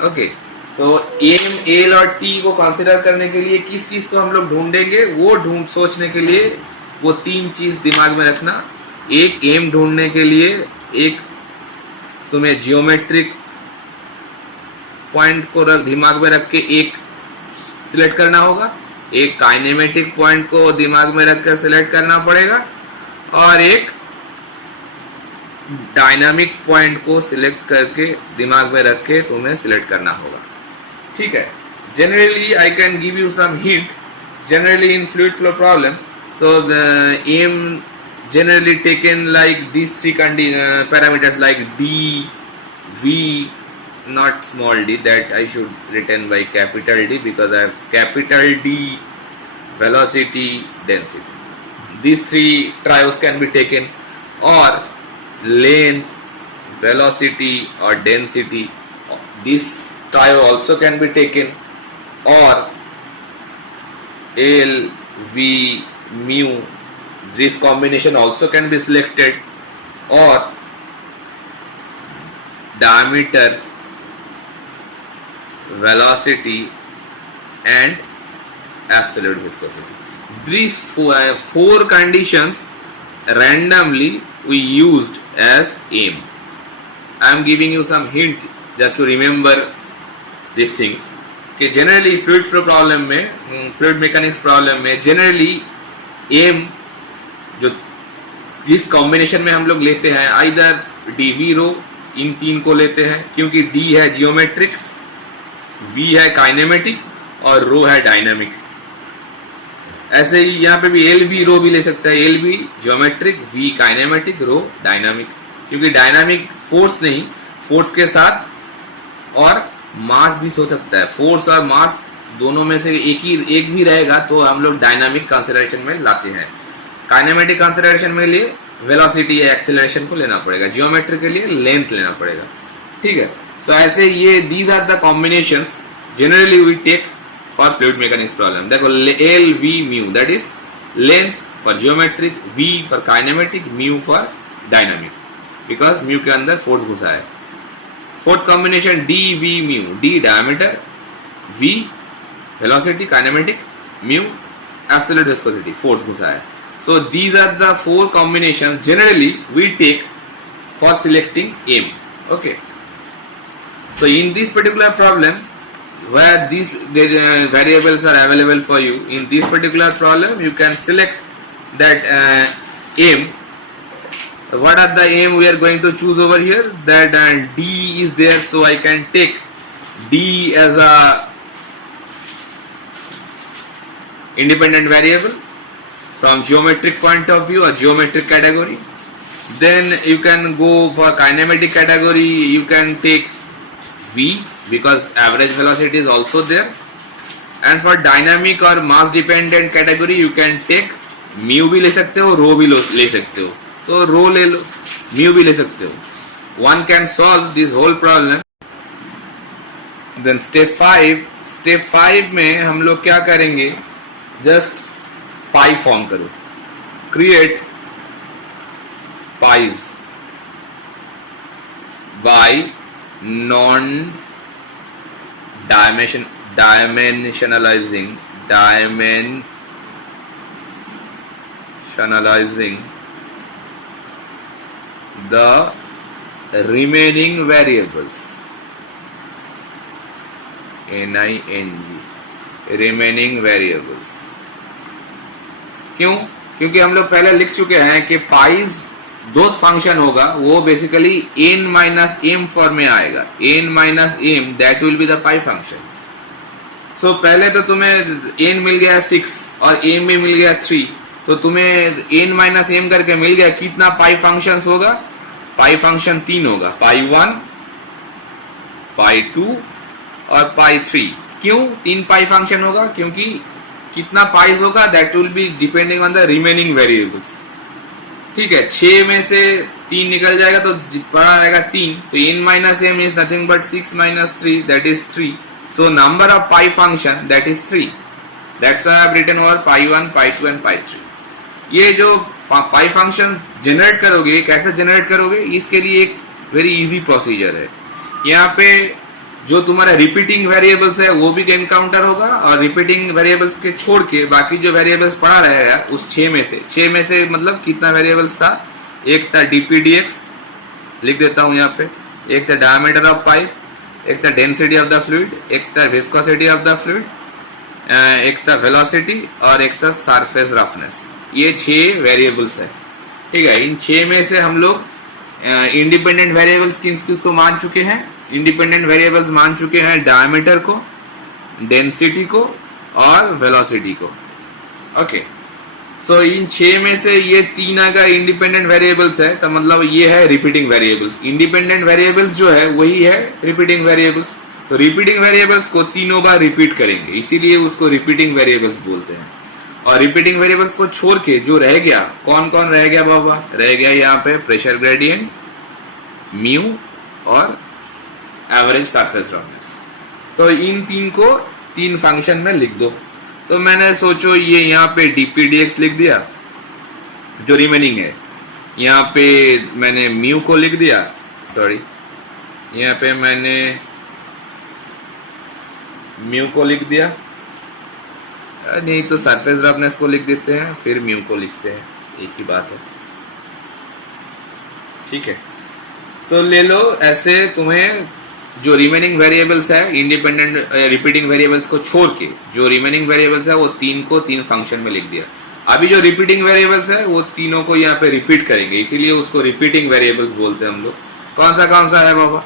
Okay. So m, l और t को consider करने के लिए किस चीज को हम लोग ढूंढेंगे, वो सोचने के लिए वो 3 चीज दिमाग में रखना. एक m ढूंढने के लिए एक तुम्हें जियोमेट्रिक पॉइंट को दिमाग में रख के एक सिलेक्ट करना होगा, एक काइनेमेटिक पॉइंट को दिमाग में रखकर सिलेक्ट करना पड़ेगा और एक डायनामिक पॉइंट को सिलेक्ट करके दिमाग में रख के तुम्हें सिलेक्ट करना होगा. ठीक है. Generally, I can give you some hint. Generally, in fluid flow problem, so the aim generally taken like these three parameters like D, V, not small d, that I should written by capital D because I have capital D, velocity, density. These three trios can be taken, or length, velocity or density. This trio also can be taken, or L, V, mu. This combination also can be selected, or diameter, velocity and absolute viscosity. These four conditions randomly we used as aim. I am giving you some hint just to remember these things. कि generally fluid flow problem में, fluid mechanics problem में generally aim जो जिस combination में हम लोग लेते हैं आइदर डी वी रो, इन तीन को लेते हैं क्योंकि डी है जियोमेट्रिक, वी है काइनेमेटिक और रो है डायनामिक. ऐसे ही यहाँ पे भी एल वी रो भी ले सकते हैं. L v geometric, v kinematic, rho dynamic. क्योंकि डायनामिक फोर्स नहीं, फोर्स के साथ और मास भी हो सकता है. फोर्स और मास दोनों में से एक भी रहेगा तो हम लोग डायनामिक कंसिडरेशन में लाते हैं. काइनेमेटिक कंसिडरेशन में लिए वेलोसिटी या एक्सेलरेशन को लेना पड़ेगा. जियोमेट्री के लिए लेंथ लेना पड़ेगा. ठीक है. सो ऐसे ये these are the combinations generally we take for fluid mechanics problem. देखो L V mu, that is length for geometric, V for kinematic, mu for dynamic, because mu के अंदर फोर्स घुसा है. Fourth combination D V mu, D diameter, V velocity kinematic, mu absolute viscosity, force घुसा है. So these are the four combinations generally we take for selecting aim. Okay. So in this particular problem, where these variables are available for you, in this particular problem you can select that aim. What are the aim we are going to choose over here? That D is there, so I can take D as a independent variable from geometric point of view or geometric category. Then you can go for kinematic category, you can take V because average velocity is also there. And for dynamic or mass dependent category you can take mu भी ले सकते हो, rho भी ले सकते हो. तो rho ले लो, mu भी ले सकते हो. One can solve this whole problem. Then step 5 में हम लोग क्या करेंगे? Just पाई फॉर्म करो. Create pis by non dimensionalising the remaining variables. NING, remaining variables. क्यों? क्योंकि हम लोग पहले लिख चुके हैं कि पाइज दोस्त फंक्शन होगा वो basically n minus M form में आएगा. n minus M that will be the pi function. So पहले तो तुम्हें n मिल गया 6 और m भी मिल गया 3, तो तुम्हें n माइनस एम करके मिल गया. कितना पाई फंक्शन होगा? पाई फंक्शन 3 होगा. पाई 1, पाई 2 और पाई 3. क्यों 3 पाई फंक्शन होगा? क्योंकि कितना पाइज होगा that will be depending on the remaining variables. ठीक है. 6 में से 3 निकल जाएगा तो पड़ा रहेगा 3. तो n minus m is nothing but 6 minus 3 that is 3. So number of pi function that is 3. That's why I have written over pi 1, pi 2 and pi 3. ये जो पाई फंक्शन जनरेट करोगे, कैसे जनरेट करोगे? इसके लिए एक वेरी इजी प्रोसीजर है. यहाँ पे जो तुम्हारा रिपीटिंग वेरिएबल्स है वो भी एनकाउंटर होगा और रिपीटिंग वेरिएबल्स के छोड़ के बाकी जो वेरिएबल्स पड़ा रहेगा उस 6 में से मतलब कितना वेरिएबल्स था? एक था dpdx, लिख देता हूं यहाँ पे. एक था डायमीटर ऑफ पाइप, एक था डेंसिटी ऑफ द फ्लूइड, एक था विस्कोसिटी ऑफ द फ्लूइड एक था वेलोसिटी और एक था सरफेस रफनेस। ये 6 वेरिएबल्स है, ठीक है। इन 6 में से हम लोग इंडिपेंडेंट वेरिएबल्स किसको मान चुके हैं? इंडिपेंडेंट वेरिएबल्स मान चुके हैं डायमीटर को, डेंसिटी को और वेलोसिटी को। ओके, सो इन 6 में से ये 3 अगर इंडिपेंडेंट वेरिएबल्स है तो मतलब ये है रिपीटिंग वेरिएबल्स। इंडिपेंडेंट वेरिएबल्स जो है वही है रिपीटिंग वेरिएबल्स। तो रिपीटिंग वेरिएबल्स को तीनों बार रिपीट करेंगे, इसीलिए उसको रिपीटिंग वेरिएबल्स बोलते हैं। और रिपीटिंग वेरिएबल्स को छोड़ के जो रह गया, कौन कौन रह गया बाबा? रह गया यहाँ पे प्रेशर ग्रेडियंट, म्यू और एवरेज सरफेस रफनेस। तो इन 3 को 3 फंक्शन में लिख दो। तो मैंने सोचो ये यहाँ पे dpdx लिख दिया जो रिमेनिंग है, यहाँ पे मैंने म्यू को लिख दिया, सॉरी यहाँ पे मैंने म्यू को लिख दिया, नहीं तो सरफेस रफनेस को लिख देते हैं, फिर म्यू को लिखते हैं, एक ही बात है, ठीक है। तो ले लो ऐसे, तुम्हें जो रिमेनिंग वेरिएबल्स है इंडिपेंडेंट रिपीटिंग वेरिएबल्स को छोड़ के जो रिमेनिंग वेरिएबल्स है वो 3 को 3 फंक्शन में लिख दिया। अभी जो रिपीटिंग वेरिएबल्स है वो तीनों को यहाँ पे रिपीट करेंगे, इसीलिए उसको रिपीटिंग वेरिएबल्स बोलते हैं हम लोग। कौन सा है बाबा?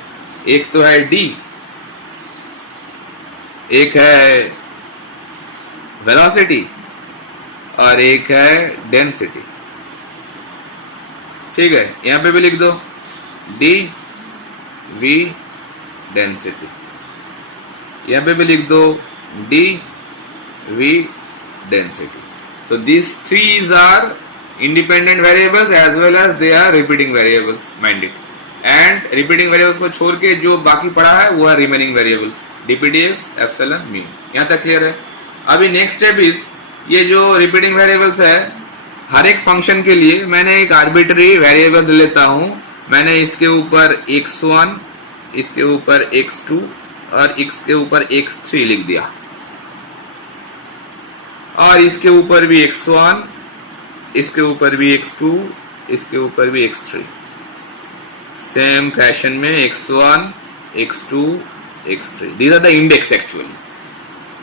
एक तो है डी, एक है वेलोसिटी और एक है डेंसिटी, ठीक है। यहाँ पे भी लिख दो डी वी डेंसिटी, यहाँ पे भी लिख दो d v density. So these 3 are independent variables as well as they are repeating variables, mind it. And repeating variables को छोड़ के जो बाकी पड़ा है वो है remaining variables, dpdx, epsilon, mu। यहाँ तक क्लियर है? अभी नेक्स्ट स्टेप इज, ये जो रिपीटिंग वेरिएबल्स है हर एक फंक्शन के लिए मैंने एक आर्बिट्री वेरिएबल लेता हूँ। मैंने इसके ऊपर x1, इसके ऊपर x2 और इसके ऊपर x3 लिख दिया, और इसके ऊपर भी x1, इसके ऊपर भी x2, इसके ऊपर भी x3, सेम फैशन में x1, x2, x3। These are the index actually.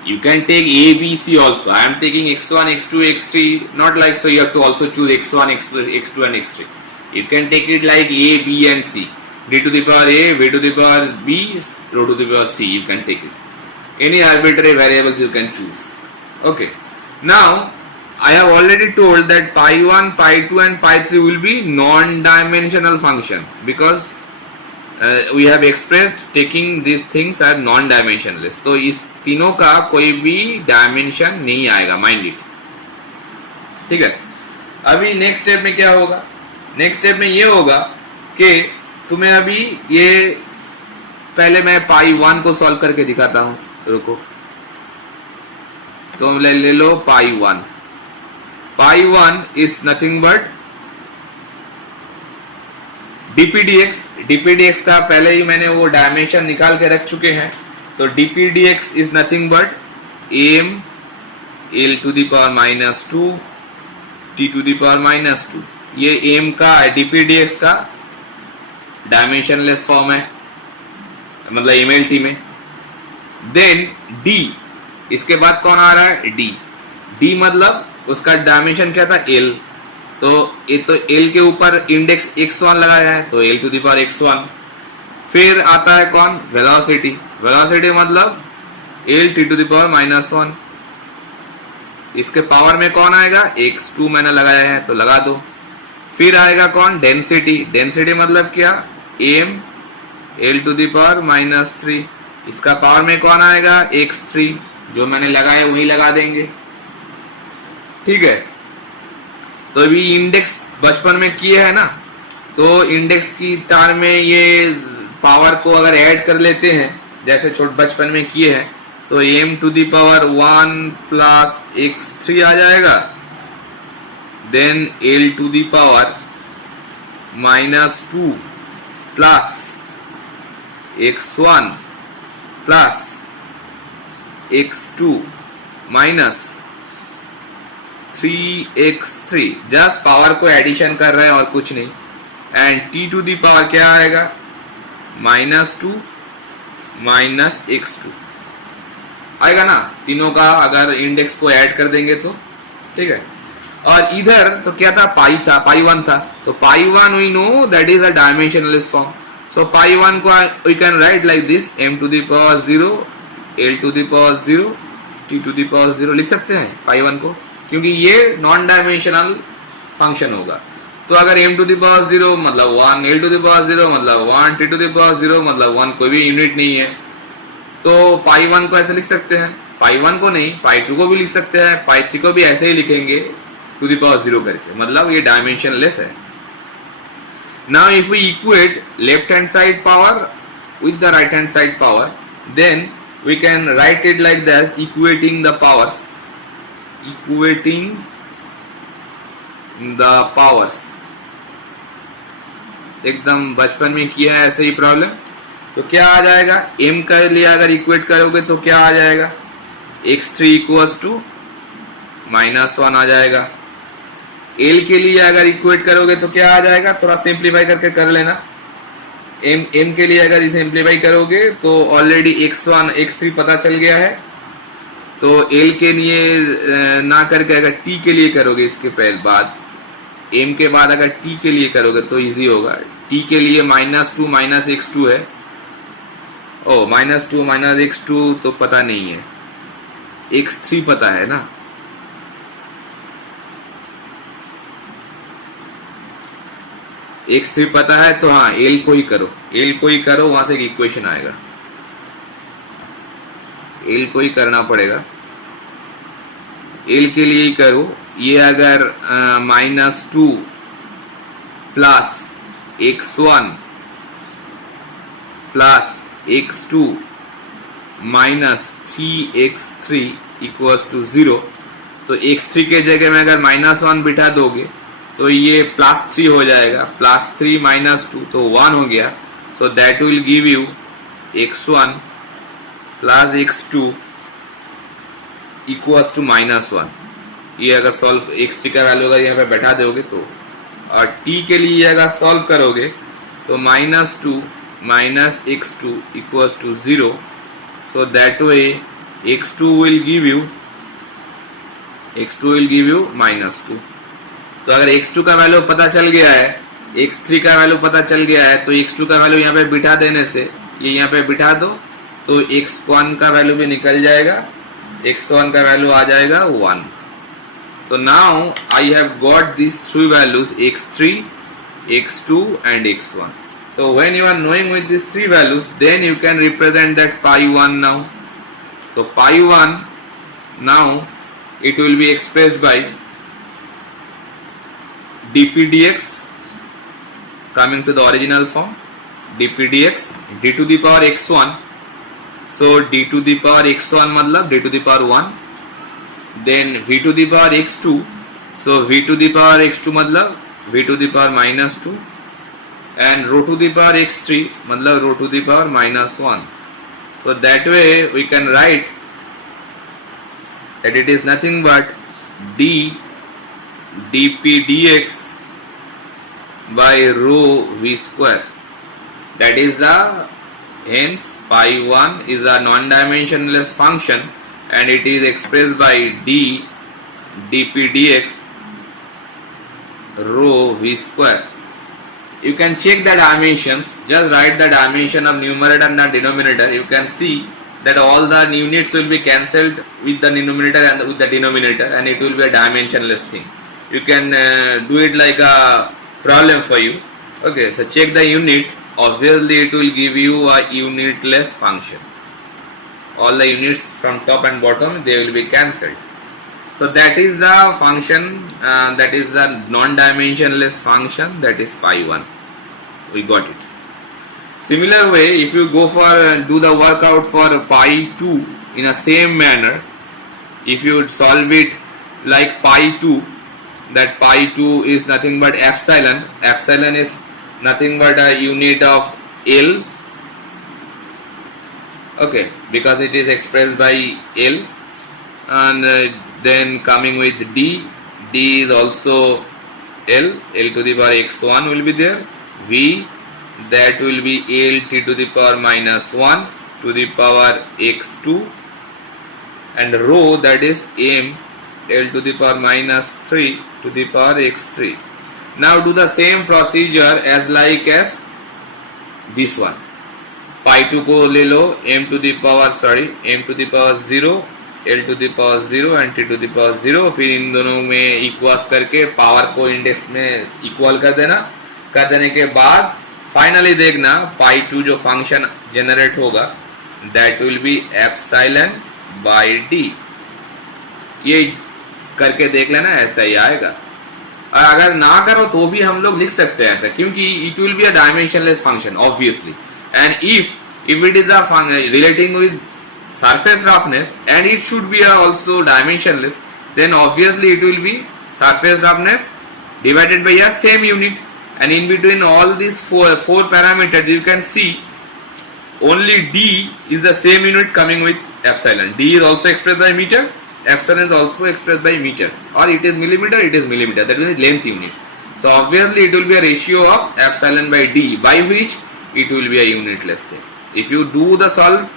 You can take A, B, C also. I am taking x1, x2, x3. Not like so you have to also choose x1, x2 and x3. You can take it like A, B and C. D to the power A, V to the power B, rho to the power C. You can take it. Any arbitrary variables you can choose. Okay. Now, I have already told that pi1, pi2 and pi3 will be non-dimensional function because we have expressed taking these things as non-dimensionless. तो इस तीनों का कोई भी dimension नहीं आएगा, mind it, ठीक है। अभी नेक्स्ट स्टेप में क्या होगा? नेक्स्ट स्टेप में ये होगा कि तुम्हें अभी ये पहले मैं pi1 को सॉल्व करके दिखाता हूं, रुको। तो ले लो pi1। pi1 is nothing but dpdx का पहले ही मैंने वो डायमेंशन निकाल के रख चुके हैं। तो dpdx is nothing but m l to the power minus 2 t to the power minus 2। ये m का dpdx का डायमेंशनलेस फॉर्म है, मतलब mlt में। देन d, इसके बाद कौन आ रहा है? d मतलब उसका डायमेंशन क्या था? l। तो ये तो l के ऊपर इंडेक्स x1 लगाया है तो l to the power x1। फिर आता है कौन? वेलोसिटी। वेलोसिटी मतलब l t to the power minus 1। इसके पावर में कौन आएगा? x2 मैंने लगाया है तो लगा दो। फिर आएगा कौन? डेंसिटी। डेंसिटी मतलब क्या? m l to the power minus 3। इसका पावर में कौन आएगा? x3, जो मैंने लगाया वही लगा देंगे, ठीक है। तो अभी इंडेक्स बचपन में किए है ना, तो इंडेक्स की टर्म में ये पावर को अगर ऐड कर लेते हैं जैसे छोट बचपन में किए हैं तो m to the power 1 plus x3 आ जाएगा। Then l to the power minus 2 plus x1 plus x2 minus 3x3, just power को एडिशन कर रहे हैं और कुछ नहीं। And t to the power क्या आएगा? -2 minus x2। आएगा ना, तीनों का अगर इंडेक्स को ऐड कर देंगे तो, ठीक है। और इधर तो क्या था, पाई था, पाई 1 था, तो pi 1 we know that is a dimensionless form. So pi 1 को we can write like this, m to the power 0, l to the power 0, t to the power 0 लिख सकते हैं पाई 1 को, क्योंकि ये नॉन डायमेंशनल फंक्शन होगा। तो अगर m टू द पावर 0 मतलब 1, l टू द पावर 0 मतलब 1, t टू द पावर 0 मतलब 1, कोई भी यूनिट नहीं है, तो पाई 1 को ऐसे लिख सकते हैं, पाई 1 को नहीं, पाई 2 को भी लिख सकते हैं, पाई 3 को भी ऐसे ही लिखेंगे टू द पावर 0 करके, मतलब ये डायमेंशनलेस है। Now if we equate left hand side power with the right hand side power, then we can write it like this, equating the powers, equating the powers। एकदम बचपन में किया है ऐसे ही प्रॉब्लम। तो क्या आ जाएगा, m के लिए अगर इक्वेट करोगे तो क्या आ जाएगा, x3 इक्वल्स टू -1 आ जाएगा। l के लिए अगर इक्वेट करोगे तो क्या आ जाएगा, थोड़ा सिंप्लीफाई करके कर लेना। m के लिए अगर सिंप्लीफाई करोगे तो ऑलरेडी x1 x3 पता चल गया है, तो l के लिए ना करके अगर t के लिए करोगे, इसके पहले बाद m के बाद अगर t के लिए करोगे तो इजी होगा। t के लिए -2 -x2 है, ओ -2 -x2 तो पता नहीं है, x3 पता है ना, x3 पता है, तो हाँ l को ही करो, l को ही करो, वहां से एक इक्वेशन आएगा, l को ही करना पड़ेगा। l के लिए ही करो, ये अगर -2 plus x1 plus x2 minus 3x3 equals to 0, तो x3 के जगह में अगर -1 बिठा दोगे तो ये +3 हो जाएगा, +3 -2 तो 1 हो गया। So that will give you x1 plus x2 equals to -1। ये अगर सॉल्व x3 का वैल्यू अगर यहाँ पे बैठा दोगे तो, और t के लिए अगर सॉल्व करोगे तो -2 -x2 equals to 0। So that way x2 will give you -2। तो अगर x2 का वैल्यू पता चल गया है, x3 का वैल्यू पता चल गया है, तो x2 का वैल्यू यहाँ पे बिठा देने से, ये यहाँ पे बिठा दो तो x1 का वैल्यू भी निकल जाएगा, x1 का वैल्यू आ जाएगा 1। So now I have got these three values, x3, x2 and x1. So when you are knowing with these three values, then you can represent that pi 1 now. So pi 1 now it will be expressed by dp dx, coming to the original form, dp dx d to the power x1. So d to the power x1 matlab d to the power 1, then v to the power x2. So v to the power x2 matlab v to the power -2, and rho to the power x3 matlab rho to the power -1. So that way we can write that it is nothing but d dp dx by rho v square. That is the, hence pi 1 is a non-dimensionless function and it is expressed by d dp dx rho v square. You can check the dimensions, just write the dimension of numerator and the denominator. You can see that all the units will be cancelled with the numerator and with the denominator, and it will be a dimensionless thing. You can do it like a problem for you. Okay, so check the units. Obviously it will give you a unitless function. All the units from top and bottom, they will be cancelled. So that is the function, that is the non-dimensionless function, that is pi 1. We got it. Similar way, if you go for do the workout for pi 2 in a same manner, if you solve it like pi 2, that pi 2 is nothing but epsilon. Epsilon is nothing but a unit of L. Okay, because it is expressed by L, and then coming with D. D is also L. L to the power x1 will be there. V, that will be L t to the power -1 to the power x2, and rho, that is m L to the power minus 3 to the power x3. Now do the same procedure as like as this one. pi 2 को ले लो m to the power m to the power 0, L to the power 0 and T to the power 0. फिर इन दोनों में equals करके power को index में equal कर देना. कर देने के बाद फाइनली देखना pi 2 जो फंक्शन जनरेट होगा that will B epsilon bye d. ये करके देख लेना, ऐसा ही आएगा. और अगर ना करो तो भी हम लोग लिख सकते हैं ऐसा, क्योंकि it will be a dimensionless function obviously. And if it is a relating with surface roughness and it should be also dimensionless, then obviously it will be surface roughness divided by a same unit. And in between all these four parameters you can see only d is the same unit coming with epsilon. D is also expressed by meter, epsilon is also expressed by meter, or it is millimeter, that is length unit. So obviously it will be a ratio of epsilon by d, by which it will be a unitless thing. If you do the solve,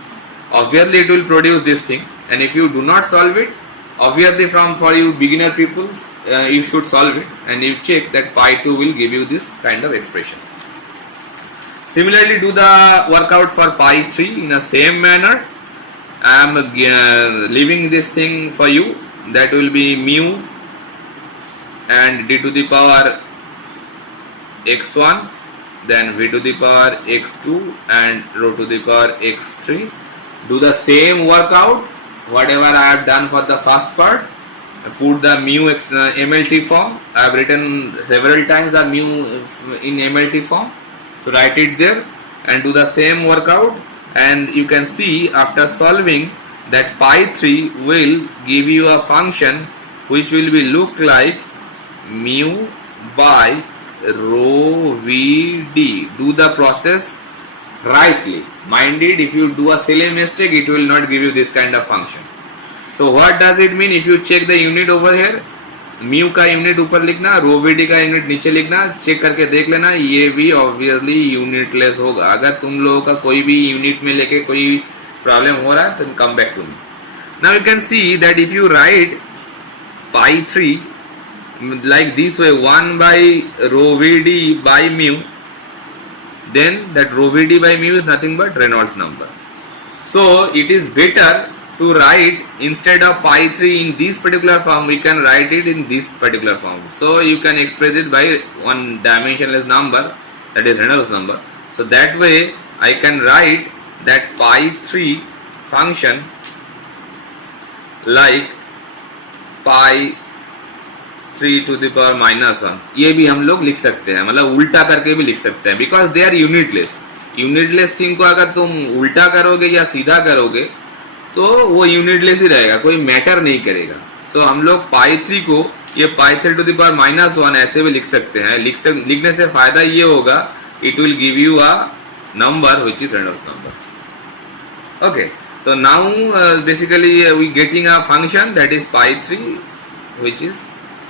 obviously it will produce this thing, and if you do not solve it, obviously for you beginner people you should solve it and you check that pi 2 will give you this kind of expression. Similarly, do the workout for pi 3 in the same manner. I am leaving this thing for you, that will be mu and d to the power x1, then v to the power x2 and rho to the power x3. Do the same workout, whatever I have done for the first part. Put the mu MLT form. I have written several times the mu in MLT form. So write it there and do the same workout, and you can see after solving that pi 3 will give you a function which will be look like mu by rho vd. Do the process rightly. Mind it, if you do a silly mistake, it will not give you this kind of function. So what does it mean? If you check the unit over here, mu का unit ऊपर लिखना, रो we का unit नीचे लिखना, check करके देख लेना, ये भी ऑब्वियसली यूनिटलेस होगा. अगर तुम लोगों का कोई भी यूनिट में लेके कोई प्रॉब्लम हो रहा है तो come back to me. Now you can see that if you write pi 3 like this way, 1 by rho vd by mu, then that rho vd by mu is nothing but Reynolds number. So it is better to write, instead of pi 3 in this particular form, we can write it in this particular form. So you can express it by one dimensionless number, that is Reynolds number. So that way I can write that pi 3 function like pi 3 to the power minus 1. ये भी हम लोग लिख सकते हैं, मतलब उल्टा करके भी लिख सकते हैं, because they are unitless. Unitless thing को अगर तुम उल्टा करोगे या सीधा करोगे तो वो यूनिटलेस ही रहेगा, कोई मैटर नहीं करेगा. सो हम लोग पाई 3 को ये pi 3 to the power minus 1 ऐसे भी लिख सकते हैं. लिखने से फायदा ये होगा, it will give you a number which is Reynolds number. Okay, तो now basically we getting a function that is pi 3 which is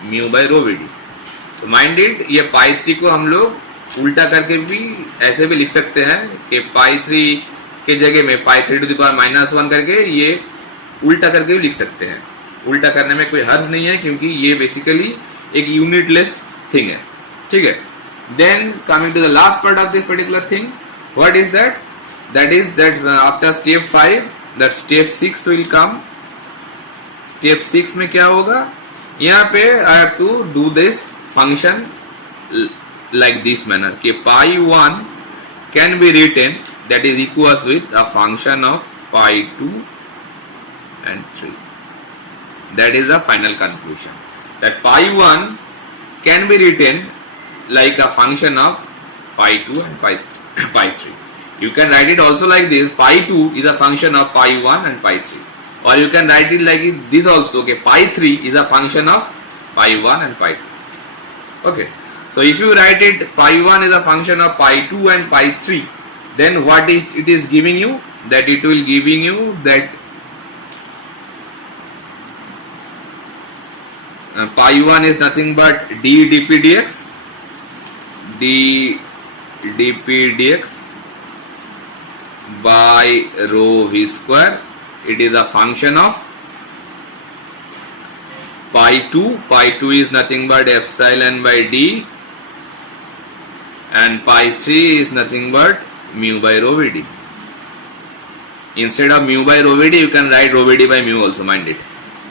mu by rho VD. तो माइंड इट, ये पाई 3 को हम लोग उल्टा करके भी ऐसे भी लिख सकते हैं कि पाई 3 के जगह में पाई 3 टू द पावर माइनस 1 करके ये उल्टा करके भी लिख सकते हैं. उल्टा करने में कोई हर्ज नहीं है, क्योंकि ये बेसिकली एक यूनिटलेस थिंग है. ठीक है. Then coming to the last part of this particular thing, what is that? That is that after step 5 दैट स्टेप 6 विल कम. स्टेप 6 में क्या होगा? यहाँ पे I have to do this function like this manner कि pi 1 can be written that is equals with a function of pi 2 and 3. That is the final conclusion, that pi 1 can be written like a function of pi 2 and pi 3. You can write it also like this, pi 2 is a function of pi 1 and pi 3, or you can write it like this also, okay, pi 3 is a function of pi 1 and pi 2. Okay, so if you write it pi 1 is a function of pi 2 and pi 3, then what is it is giving you? That it will giving you that pi 1 is nothing but d dp dx, d dp dx by rho v square. It is a function of pi 2 is nothing but epsilon by d, and pi 3 is nothing but mu by rho vd. Instead of mu by rho vd, you can write rho vd by mu also, mind it.